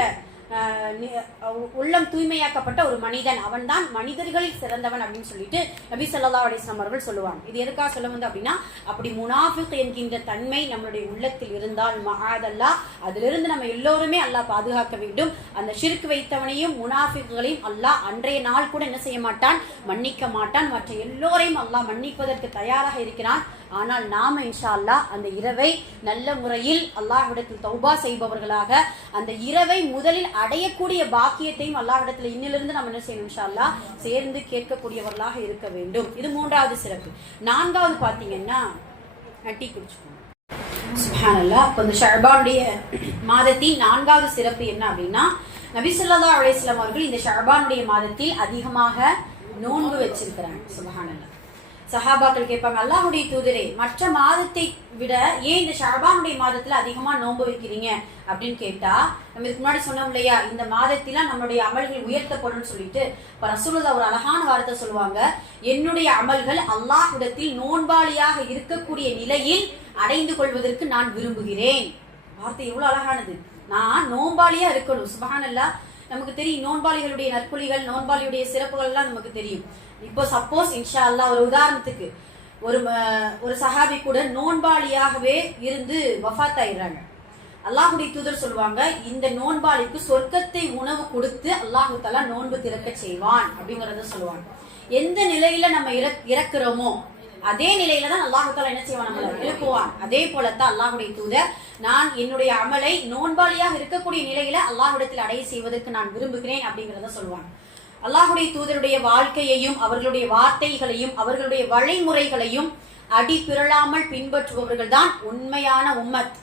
உள்ளம் தூய்மையாக்கப்பட்ட ஒரு மனிதன், அவன் தான் மனிதர்களில் சிறந்தவன் அப்படின்னு சொல்லிட்டு நபி ஸல்லல்லாஹு அலைஹி வஸல்லம் அவர்கள் சொல்லுவாங்க. இது எதுக்காக சொல்ல வந்து அப்படின்னா, அப்படி முனாஃபிக் என்கின்ற தன்மை நம்மளுடைய உள்ளத்தில் இருந்தால் மஆதல்லாஹ், அதிலிருந்து நம்ம எல்லோருமே அல்லாஹ் பாதுகாக்க வேண்டும். அந்த ஷிர்க் வைத்தவனையும் முனாஃபிக்குகளையும் அல்லாஹ் அன்றைய நாள் கூட என்ன செய்ய மாட்டான், மன்னிக்க மாட்டான். மற்ற எல்லோரையும் அல்லாஹ் மன்னிப்பதற்கு தயாராக இருக்கிறான். ஆனால் நாம இன்ஷா அல்லாஹ் அந்த இரவை நல்ல முறையில் அல்லாஹ்விடத்தில் தௌபா செய்பவர்களாக, அந்த இரவை முதலில் அடையக்கூடிய பாக்கியத்தையும் அல்லாஹ்விடத்தில் இன்னிலிருந்து நம்ம என்ன செய்யணும், இன்ஷா அல்லாஹ் சேர்ந்து கேட்கக்கூடியவர்களாக இருக்க வேண்டும். இது 3வது சிறப்பு. 4வது பாத்தீங்கன்னா, டீ குடிச்சுக்கோங்க. சுப்ஹானல்லாஹ். இந்த ஷஅபானுடைய மாதத்தின் 4வது சிறப்பு என்ன அப்படின்னா, நபி ஸல்லல்லாஹு அலைஹி வஸல்லம் அவர்கள் இந்த ஷஅபானுடைய மாதத்தில் அதிகமாக நோன்பு வச்சிருக்கிறாங்க. சுப்ஹானல்லாஹ். சஹாபாக்கள் கேட்பாங்க, அல்லாஹ்வுடைய தூதரே, மற்ற மாதத்தை விட ஏன் இந்த ஷஅபானுடைய மாதத்துல அதிகமா நோன்பு வைக்கிறீங்க அப்படின்னு கேட்டா, நம்ம இதுக்கு முன்னாடி சொன்னோம் இல்லையா, இந்த மாதத்தில நம்மளுடைய அமல்கள் உயர்த்தப்படும் சொல்லிட்டு. இப்ப ரசூலுல்லாஹ் ஒரு அழகான வார்த்தை சொல்லுவாங்க, என்னுடைய அமல்கள் அல்லாஹ்விடத்தில் நோன்பாளியாக இருக்கக்கூடிய நிலையில் அடைந்து கொள்வதற்கு நான் விரும்புகிறேன். வார்த்தை எவ்வளவு அழகானது. நான் நோன்பாளியா இருக்கணும். சுப்ஹானல்லாஹ். நமக்கு தெரியும் நோன்பாளிகளுடைய நற்குலிகள், நோன்பாளியுடைய சிறப்புகள் எல்லாம் நமக்கு தெரியும். இப்போ சப்போஸ் இன்ஷா அல்லாஹ் ஒரு உதாரணத்துக்கு ஒரு சஹாபி கூட நோன்பாளியாகவே இருந்து வஃபாத் ஆயிடுறாங்க. அல்லாஹ்வுடைய தூதர் சொல்லுவாங்க, இந்த நோன்பாளிக்கு சொர்க்கத்தை உணவு கொடுத்து அல்லாஹு தஆலா நோன்பு திறக்க செய்வான் அப்படிங்கறத சொல்லுவாங்க. எந்த நிலையில நம்ம இறக்குறோமோ அதே நிலையில தான் அல்லாஹு தஆலா என்ன செய்வான், நம்மளை எழுப்புவான். அதே போலத்தான் அல்லாஹ்வுடைய தூதர், நான் என்னுடைய அமலை நோன்பாளியாக இருக்கக்கூடிய நிலையில அல்லாஹ்விடத்தில் அடைய செய்வதற்கு நான் விரும்புகிறேன் அப்படிங்கறத சொல்லுவாங்க. அல்லாஹ்வுடைய தூதருடைய வாழ்க்கையையும் அவர்களுடைய வார்த்தைகளையும் அவர்களுடைய வழிமுறைகளையும் அடி பிறழாமல் பின்பற்றுபவர்கள் தான் உண்மையான உம்மத்.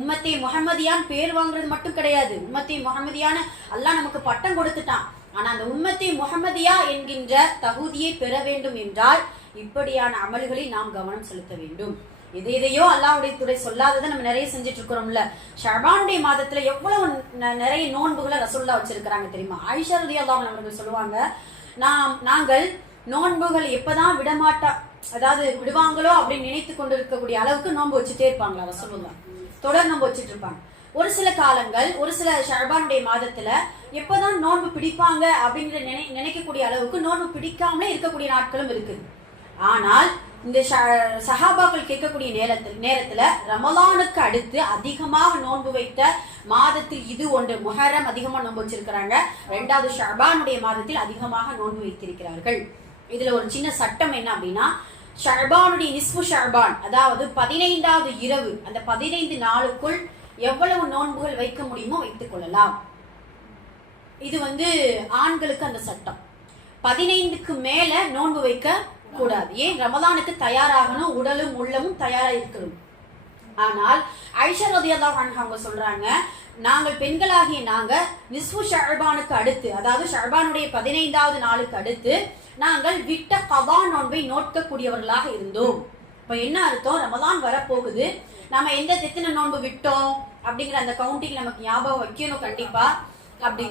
உம்மத்தை முஹம்மதியான் பேர் வாங்குறது மட்டும் கிடையாது. உம்மத்தை முஹம்மதியான அல்லாஹ் நமக்கு பட்டம் கொடுத்துட்டான். ஆனா அந்த உம்மத்தை முஹம்மதியா என்கின்ற தகுதியை பெற வேண்டும் என்றால் இப்படியான அமல்களில் நாம் கவனம் செலுத்த வேண்டும். எதையோ அல்லாஹ்வுடைய தூதரை சொல்லாததை நம்ம நிறைய செஞ்சுட்டு இருக்கிறோம்ல. ஷஅபானுடைய மாதத்துல எவ்வளவு நிறைய நோன்புகளை ரசூலுல்லாஹ் வச்சிருக்கிறாங்க தெரியுமா? ஆயிஷா ரலியல்லாஹு அன்ஹா அவர்கள் சொல்லுவாங்க, நாங்கள் நோன்புகள் எப்பதான் அதாவது விடுவாங்களோ அப்படின்னு நினைத்து கொண்டு இருக்கக்கூடிய அளவுக்கு நோன்பு வச்சுட்டே இருப்பாங்களா ரசூலுல்லாஹ். தொடர் நோன்பு வச்சுட்டு இருப்பாங்க. ஒரு சில காலங்கள், ஒரு சில ஷஅபானுடைய மாதத்துல எப்பதான் நோன்பு பிடிப்பாங்க அப்படின்னு நினைக்கக்கூடிய அளவுக்கு நோன்பு பிடிக்காமலே இருக்கக்கூடிய நாட்களும் இருக்கு. ஆனால் இந்த சஹாபாக்கள் கேட்கக்கூடிய நேரத்துல ரமலானுக்கு அடுத்து அதிகமாக நோன்பு வைத்த மாதத்தில் இது ஒன்று. முஹர்ரம் அதிகமா நோன்பு வச்சிருக்கிறாங்க. 2வது ஷஅபானுடைய மாதத்தில் அதிகமாக நோன்பு வைத்திருக்கிறார்கள். இதுல ஒரு சின்ன சட்டம் என்ன அப்படின்னா, ஷஅபானுடைய நிஸ்ஃபு ஷஅபான், அதாவது 15வது இரவு, அந்த 15 நாளுக்குள் எவ்வளவு நோன்புகள் வைக்க முடியுமோ வைத்துக் கொள்ளலாம். இது ஆண்களுக்கு அந்த சட்டம். 15க்கு மேல நோன்பு வைக்க கூடாது. ஏன்? ரமலானுக்கு தயாராகணும், உடலும் உள்ளமும் தயாரா இருக்கணும். ஆனால் ஆயிஷா ரலியல்லாஹு அன்ஹா அவங்க சொல்றாங்க, நாங்கள் பெண்களாகிய நாங்க நிஸ்ஃபு ஷஅபானுக்கு அடுத்து, அதாவது ஷஅபானுடைய 15வது நாளுக்கு அடுத்து நாங்கள் விட்ட கதா நோன்பை நோட்கக்கூடியவர்களாக இருந்தோம். இப்ப என்ன அர்த்தம்? ரமலான் வரப்போகுது, நாம எத்தனை நோன்பு விட்டோம் அப்படிங்கிற அந்த கவுண்டிங் நமக்கு ஞாபகம் வைக்கணும் கண்டிப்பா. அப்படி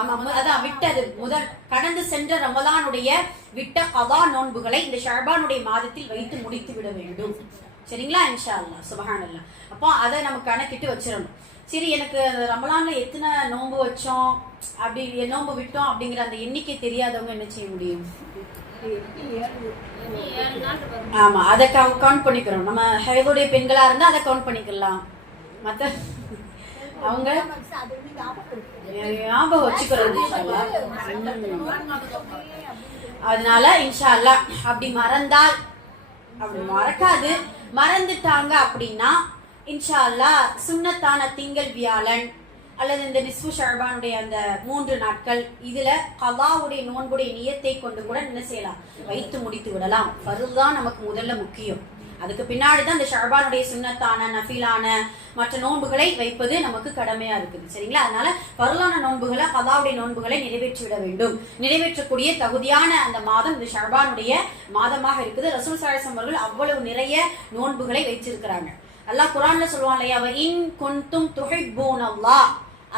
ஆமா, அதான் விட்டது முதல் கடந்து சென்ற ரமலானுடைய விட்ட கதா நோன்புகளை இந்த ஷஅபானுடைய மாதத்தில் வைத்து முடித்து விட வேண்டும். சரிங்களா? இன்ஷா அல்லாஹ், சுப்ஹானல்லாஹ். அப்போ அதை நம்ம கணக்கிட்டு வச்சிடணும். சரி, எனக்கு ரமலான்ல எத்தனை நோன்பு வச்சோம் அப்படி நோன்பு விட்டோம் அப்படிங்கிற அந்த எண்ணிக்கை தெரியாதவங்க என்ன செய்ய முடியும்? ஆமா, அதை கவுண்ட் பண்ணிக்கிறோம். நம்ம ஹைதுடைய பெண்களா இருந்தா அதை கவுண்ட் பண்ணிக்கலாம். மத்த அவங்க ஞாபகம் வச்சுக்கிறோம். அதனால இன்ஷா அல்லாஹ் அப்படி மறந்தால், அப்படி மறக்காது மறந்துட்டாங்க அப்படின்னா இன்ஷா அல்லாஹ் சுன்னத்தான திங்கள் வியாழன் அல்லது இந்த நிஸ்ஃபு ஷஅபானுடைய அந்த 3 நாட்கள் இதுல கதாவுடைய நோன்புடைய நியத்தை கொண்டு கூட என்ன செய்யலாம், வைத்து முடித்து விடலாம். ஃபர்து தான் நமக்கு முதல்ல முக்கியம். அதுக்கு பின்னாடிதான் இந்த ஷஅபானுடைய சுன்னத்தான நஃபிலான மற்ற நோன்புகளை வைப்பது நமக்கு கடமையா இருக்குது. சரிங்களா? அதனால ஃபர்லான நோன்புகளை, கதாவுடைய நோன்புகளை நிறைவேற்றி விட வேண்டும். நிறைவேற்றக்கூடிய தகுதியான அந்த மாதம் இந்த ஷஅபானுடைய மாதமாக இருக்குது. ரசூல் ஸல்லல்லாஹு அலைஹி வஸல்லம் அவர்கள் அவ்வளவு நிறைய நோன்புகளை வைச்சிருக்கிறாங்க. அல்லாஹ் குர்ஆன்ல சொல்வான் இல்லையா, வ இன் குன்தும் துஹிப்பூனல்லாஹ்,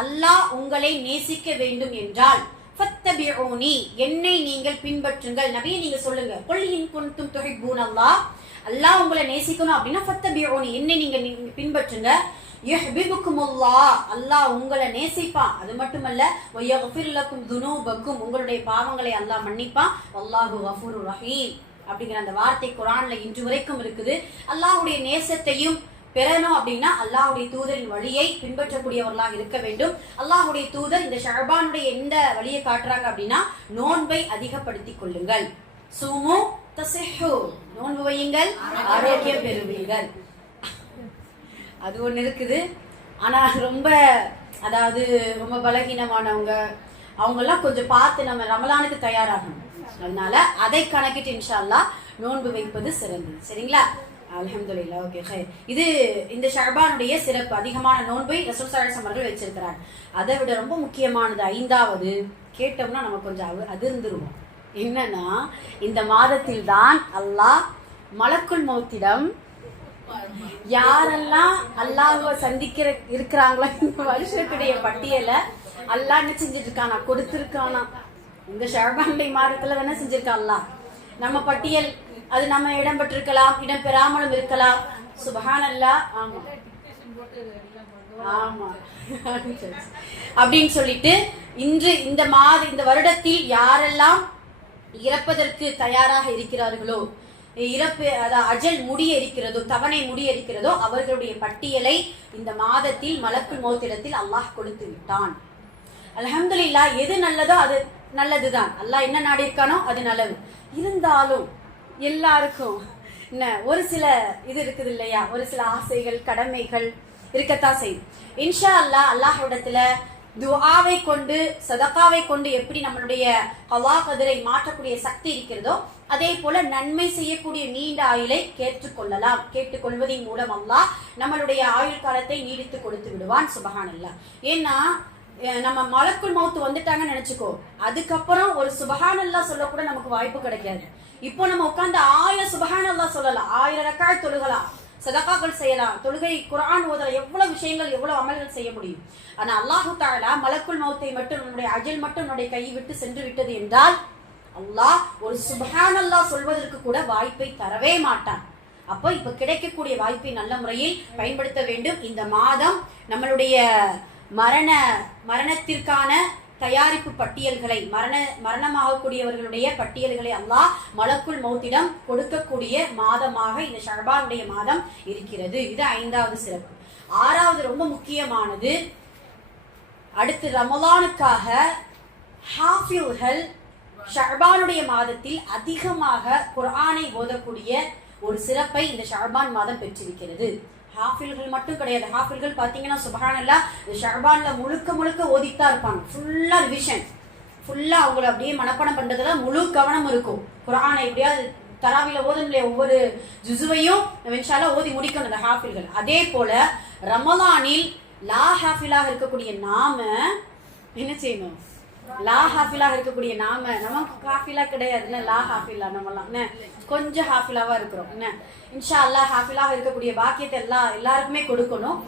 அல்லாஹ் உங்களை நேசிக்க வேண்டும் என்றால் ஃபத்தபிஊனி, என்னை நீங்கள் பின்பற்றுங்கள். நபியே நீங்க சொல்லுங்க, குல் இன் குன்தும் துஹிப்பூனல்லாஹ், அல்லாஹ் உங்களை நேசிக்கணும் அப்படின்னா ஃபத்தபிஊனி, என்னை நீங்க பின்பற்றுங்க. யுஹ்பிபுக்குமுல்லாஹ், அல்லாஹ் உங்களை நேசிப்பான். அது மட்டுமல்ல வ யக்ஃபிர் லக்கும் துனூபக்கும், உங்களுடைய பாவங்களை அல்லாஹ் மன்னிப்பான். வல்லாஹு கஃபூருர் ரஹீம் அப்படிங்கிற அந்த வார்த்தை குர்ஆன்ல இன்று வரைக்கும் இருக்குது. அல்லாஹ்வுடைய நேசத்தையும் பெறணும் அப்படின்னா அல்லாஹ்வுடைய தூதரின் வழியை பின்பற்றக்கூடியவர்களாக இருக்க வேண்டும். அல்லாஹ்வுடைய தூதர் இந்த ஷஅபானுடைய எந்த வழியை காட்டுறாங்க அப்படின்னா, நோன்பை அதிகப்படுத்திக் கொள்ளுங்கள். சூமு தஸிஹு, நோன்பு வையுங்கள் ஆரோக்கியம் பெறுவீர்கள். அது ஒண்ணு இருக்குது. ஆனா அதாவது ரொம்ப பலகீனமானவங்க அவங்கெல்லாம் கொஞ்சம் பார்த்து நம்ம ரமலானுக்கு தயாராகணும். அதனால அதை கணக்கிட்டு இன்ஷா அல்லாஹ் நோன்பு வைப்பது சிறந்தது. சரிங்களா? அல்ஹம்துலில்லாஹ். ஓகே, ஹைர். இது இந்த ஷஅபானுடைய சிறப்பு. அதிகமான நோன்பை ரசூல் ஸல்லல்லாஹு அலைஹி வஸல்லம் அவர்கள் வச்சிருக்கிறார். அதை விட ரொம்ப முக்கியமானது 5வது கேட்டோம்னா நம்ம கொஞ்சம் அதிர்ந்துருவோம். என்னன்னா, இந்த மாதத்தில் தான் அல்லாஹ் மலக்குல் மௌத்திடம் யாரெல்லாம் அல்லாஹ்வை சந்திக்கிற இருக்கிறாங்களோ இந்த வருஷத்துடைய பட்டியலை அல்லாஹ் என்ன செஞ்சிட்டு இருக்கானா, கொடுத்திருக்கானா. இந்த ஷஅபானுடைய மாதத்துல தானே செஞ்சிருக்கான் அல்லாஹ். நம்ம பட்டியல் அது நம்ம இடம் பெற்றிருக்கலாம், இடம் பெறாமலும் இருக்கலாம். சுப்ஹானல்லாஹ். ஆமா ஆமா அப்படின்னு சொல்லிட்டு இன்று இந்த வருடத்தில் யாரெல்லாம் இறப்பதற்கு தயாராக இருக்கிறார்களோ, இறப்பு அஜல் முடிய இருக்கிறதோ, தவணை முடிய இருக்கிறதோ, அவர்களுடைய பட்டியலை இந்த மாதத்தில் மலக்குல் மௌத்திடத்தில் அல்லாஹ் கொடுத்து விட்டான். அல்ஹம்துலில்லாஹ். எது நல்லதோ அது நல்லதுதான். அல்லாஹ் என்ன நாடி இருக்கானோ அது நல்லது. இருந்தாலும் எல்லாருக்கும் என்ன ஒரு சில இது இருக்குது இல்லையா, ஒரு சில ஆசைகள் கடமைகள் இருக்கத்தான் செய்யும். இன்ஷா அல்லாஹ் அல்லாஹ்விடத்துல துஆவை கொண்டு சதகாவை கொண்டு எப்படி நம்மளுடைய கலா கதிரை மாற்றக்கூடிய சக்தி இருக்கிறதோ, அதே போல நன்மை செய்யக்கூடிய நீண்ட ஆயுளை கேட்டுக்கொள்வதன் மூலம் அல்லாஹ் நம்மளுடைய ஆயுள் காலத்தை நீடித்து கொடுத்து விடுவான். சுப்ஹானல்லாஹ். ஏன்னா நம்ம மலக்குல் மௌத் வந்துட்டாங்கன்னு நினைச்சுக்கோ, அதுக்கப்புறம் ஒரு சுப்ஹானல்லாஹ் சொல்ல கூட நமக்கு வாய்ப்பு கிடைக்காது. இப்போ நம்ம உட்கார்ந்து 1000 சுப்ஹானல்லாஹ் சொல்லலாம், 1000 ரக்காத் தொழுகலாம், சதகாக்கள் செய்யலாம், தொழுகை குர்ஆன் ஓதலாம், எவ்வளவு விஷயங்கள் எவ்வளவு அமல்கள் செய்ய முடியும். ஆனா அல்லாஹு தஆலா மலக்குல் மௌத்தை மட்டும் நம்முடைய அஜல் மட்டும் நம்முடைய கையை விட்டு சென்று விட்டது என்றால் அல்லாஹ் ஒரு சுப்ஹானல்லாஹ் சொல்வதற்கு கூட வாய்ப்பை தரவே மாட்டான். அப்போ இப்ப கிடைக்கக்கூடிய வாய்ப்பை நல்ல முறையில் பயன்படுத்த வேண்டும். இந்த மாதம் நம்மளுடைய மரணத்திற்கான தயாரிப்பு பட்டியல்களை, மரணமாகக்கூடியவர்களுடைய பட்டியல்களை அல்லாஹ் மலக்குல் மௌத்திடம் கொடுக்கக்கூடிய மாதமாக இந்த ஷஅபானுடைய மாதம் இருக்கிறது. இது 5வது சிறப்பு. 6வது ரொம்ப முக்கியமானது, அடுத்து ரமலானுக்காக ஹாஃபில்கள் ஷஅபானுடைய மாதத்தில் அதிகமாக குர்ஆனை ஓதக்கூடிய ஒரு சிறப்பை இந்த ஷஅபான் மாதம் பெற்றிருக்கிறது. ஹாஃபில்கள் மட்டும் கிடையாது. ஹாஃபில்கள் பார்த்தீங்கன்னா சுப்ஹானல்லாஹ் ஷஅபான்ல முழுக்க முழுக்க ஓதித்தான் இருப்பாங்க. ஃபுல்லா ரிவிஷன், ஃபுல்லா அவங்கள அப்படியே மனப்பாடம் பண்றதுல முழு கவனம் இருக்கும். குர்ஆனை எப்படியாவது தராவில ஓதணும்ல, ஒவ்வொரு ஜுசுவையும் இன்ஷால்லா ஓதி முடிக்கணும் அந்த ஹாஃபில்கள். அதே போல ரமலானில் லா ஹாஃபிலாக இருக்கக்கூடிய நாம என்ன செய்யணும்? லா ஹாஃபிலாக இருக்கக்கூடிய நாம, நமக்கு ஹாஃபிலா கிடையாதுன்னு லா ஹாஃபிலா, நம்மலாம் கொஞ்சம் ஹாஃபிலாவா இருக்கிறோம். என்ன இன்ஷா அல்லாஹ் ஹாஃபிலாக இருக்கக்கூடிய பாக்கியத்தை எல்லாருக்குமே கொடுக்கணும்.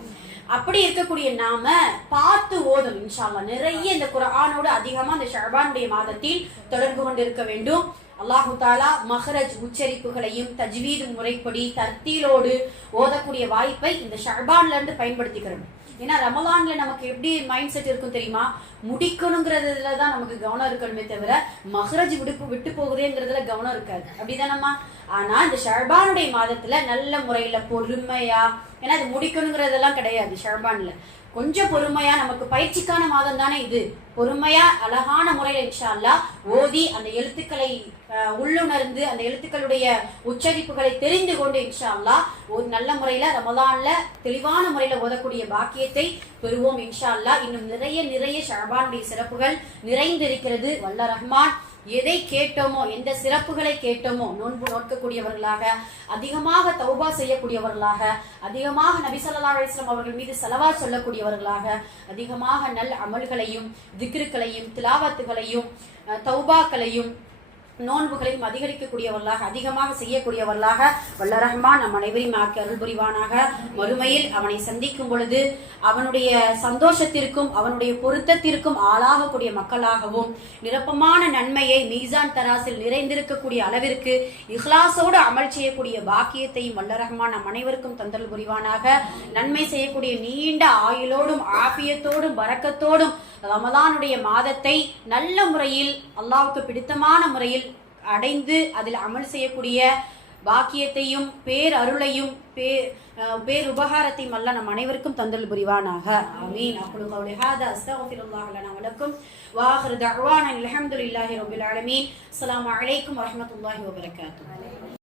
அப்படி இருக்கக்கூடிய நாம பார்த்து ஓதணும் இன்ஷா அல்லாஹ். நிறைய இந்த குர்ஆனோடு அதிகமா இந்த ஷஅபானுடைய மாதத்தில் தொடர்பு கொண்டு இருக்க வேண்டும். அல்லாஹு தாலா மஹ்ரஜ் உச்சரிப்புகளையும் தஜ்வீது முறைப்படி தர்த்தீலோடு ஓதக்கூடிய வாய்ப்பை இந்த ஷஅபான்ல இருந்து பயன்படுத்திக்கிறோம். ஏன்னா ரமலான்ல நமக்கு எப்படி மைண்ட் செட் இருக்கும் தெரியுமா? முடிக்கணுங்கிறதுல தான் நமக்கு கவனம் இருக்கணுமே தவிர மஹ்ரஜ் விட்டு போகுதேங்கிறதுல கவனம் இருக்காது. அப்படிதானம்மா? ஆனா இந்த ஷஅபானுடைய மாதத்துல நல்ல முறையில பொறுமையா, ஏன்னா அது முடிக்கணுங்கிறதெல்லாம் கிடையாது. ஷஅபான்ல கொஞ்சம் பொறுமையா, நமக்கு பயிற்சிக்கான மாதம் தானே இது, பொறுமையா அழகான முறையில இன்ஷா அல்லாஹ் ஓதி அந்த எழுத்துக்களை உள்ளுணர்ந்து அந்த எழுத்துக்களுடைய உச்சரிப்புகளை தெரிந்து கொண்டு இன்ஷா அல்லாஹ் ஒரு நல்ல முறையில ரமலான்ல தெளிவான முறையில ஓதக்கூடிய பாக்கியத்தை பெறுவோம் இன்ஷா அல்லாஹ். இன்னும் நிறைய ஷஅபானுடைய சிறப்புகள் நிறைந்திருக்கிறது. வல்ல ரஹ்மான் எதை கேட்டோமோ, எந்த சிறப்புகளை கேட்டோமோ, நோன்பு நோக்கக்கூடியவர்களாக, அதிகமாக தௌபா செய்யக்கூடியவர்களாக, அதிகமாக நபி ஸல்லல்லாஹு அலைஹி வஸல்லம் அவர்கள் மீது ஸலவாத் சொல்லக்கூடியவர்களாக, அதிகமாக நல் அமல்களையும் திக்ருக்களையும் திலாவத்துகளையும் தௌபாக்களையும் நோன்புகளையும் அதிகரிக்கக்கூடியவர்களாக, அதிகமாக செய்யக்கூடியவர்களாக வல்ல ரஹ்மான் நம் அனைவரையும் ஆக்கி அருள் புரிவானாக. மறுமையில் அவனை சந்திக்கும் பொழுது அவனுடைய சந்தோஷத்திற்கும் அவனுடைய பொருத்தத்திற்கும் ஆளாகக்கூடிய மக்களாகவும், நிரப்பமான நன்மையை மீசான் தராசில் நிறைந்திருக்கக்கூடிய அளவிற்கு இஹ்லாசோடு அமல் செய்யக்கூடிய பாக்கியத்தையும் வல்ல ரஹ்மான் நம் அனைவருக்கும் தந்தல் புரிவானாக. நன்மை செய்யக்கூடிய நீண்ட ஆயுளோடும் ஆபியத்தோடும் பரக்கத்தோடும் ரமலானுடைய மாதத்தை நல்ல முறையில் அல்லாஹ்வுக்கு பிடித்தமான முறையில் அடைந்து அதில் அமல் செய்யக்கூடிய பாக்கியத்தையும் பேரருளையும் பேருபகாரத்தையும் அல்லாஹ் நம் அனைவருக்கும் தந்தல் புரிவானாக. ஆமீன். அக்லு கௌலி ஹாதா அஸ்தக்ஃபிருல்லாஹ் லனா வ லக்கும் வ ஆகிரு தஅவானா அல்ஹம்துலில்லாஹி ரப்பில் ஆலமீன். அஸ்ஸலாமு அலைக்கும் வ ரஹ்மத்துல்லாஹி வ பரகாத்துஹு.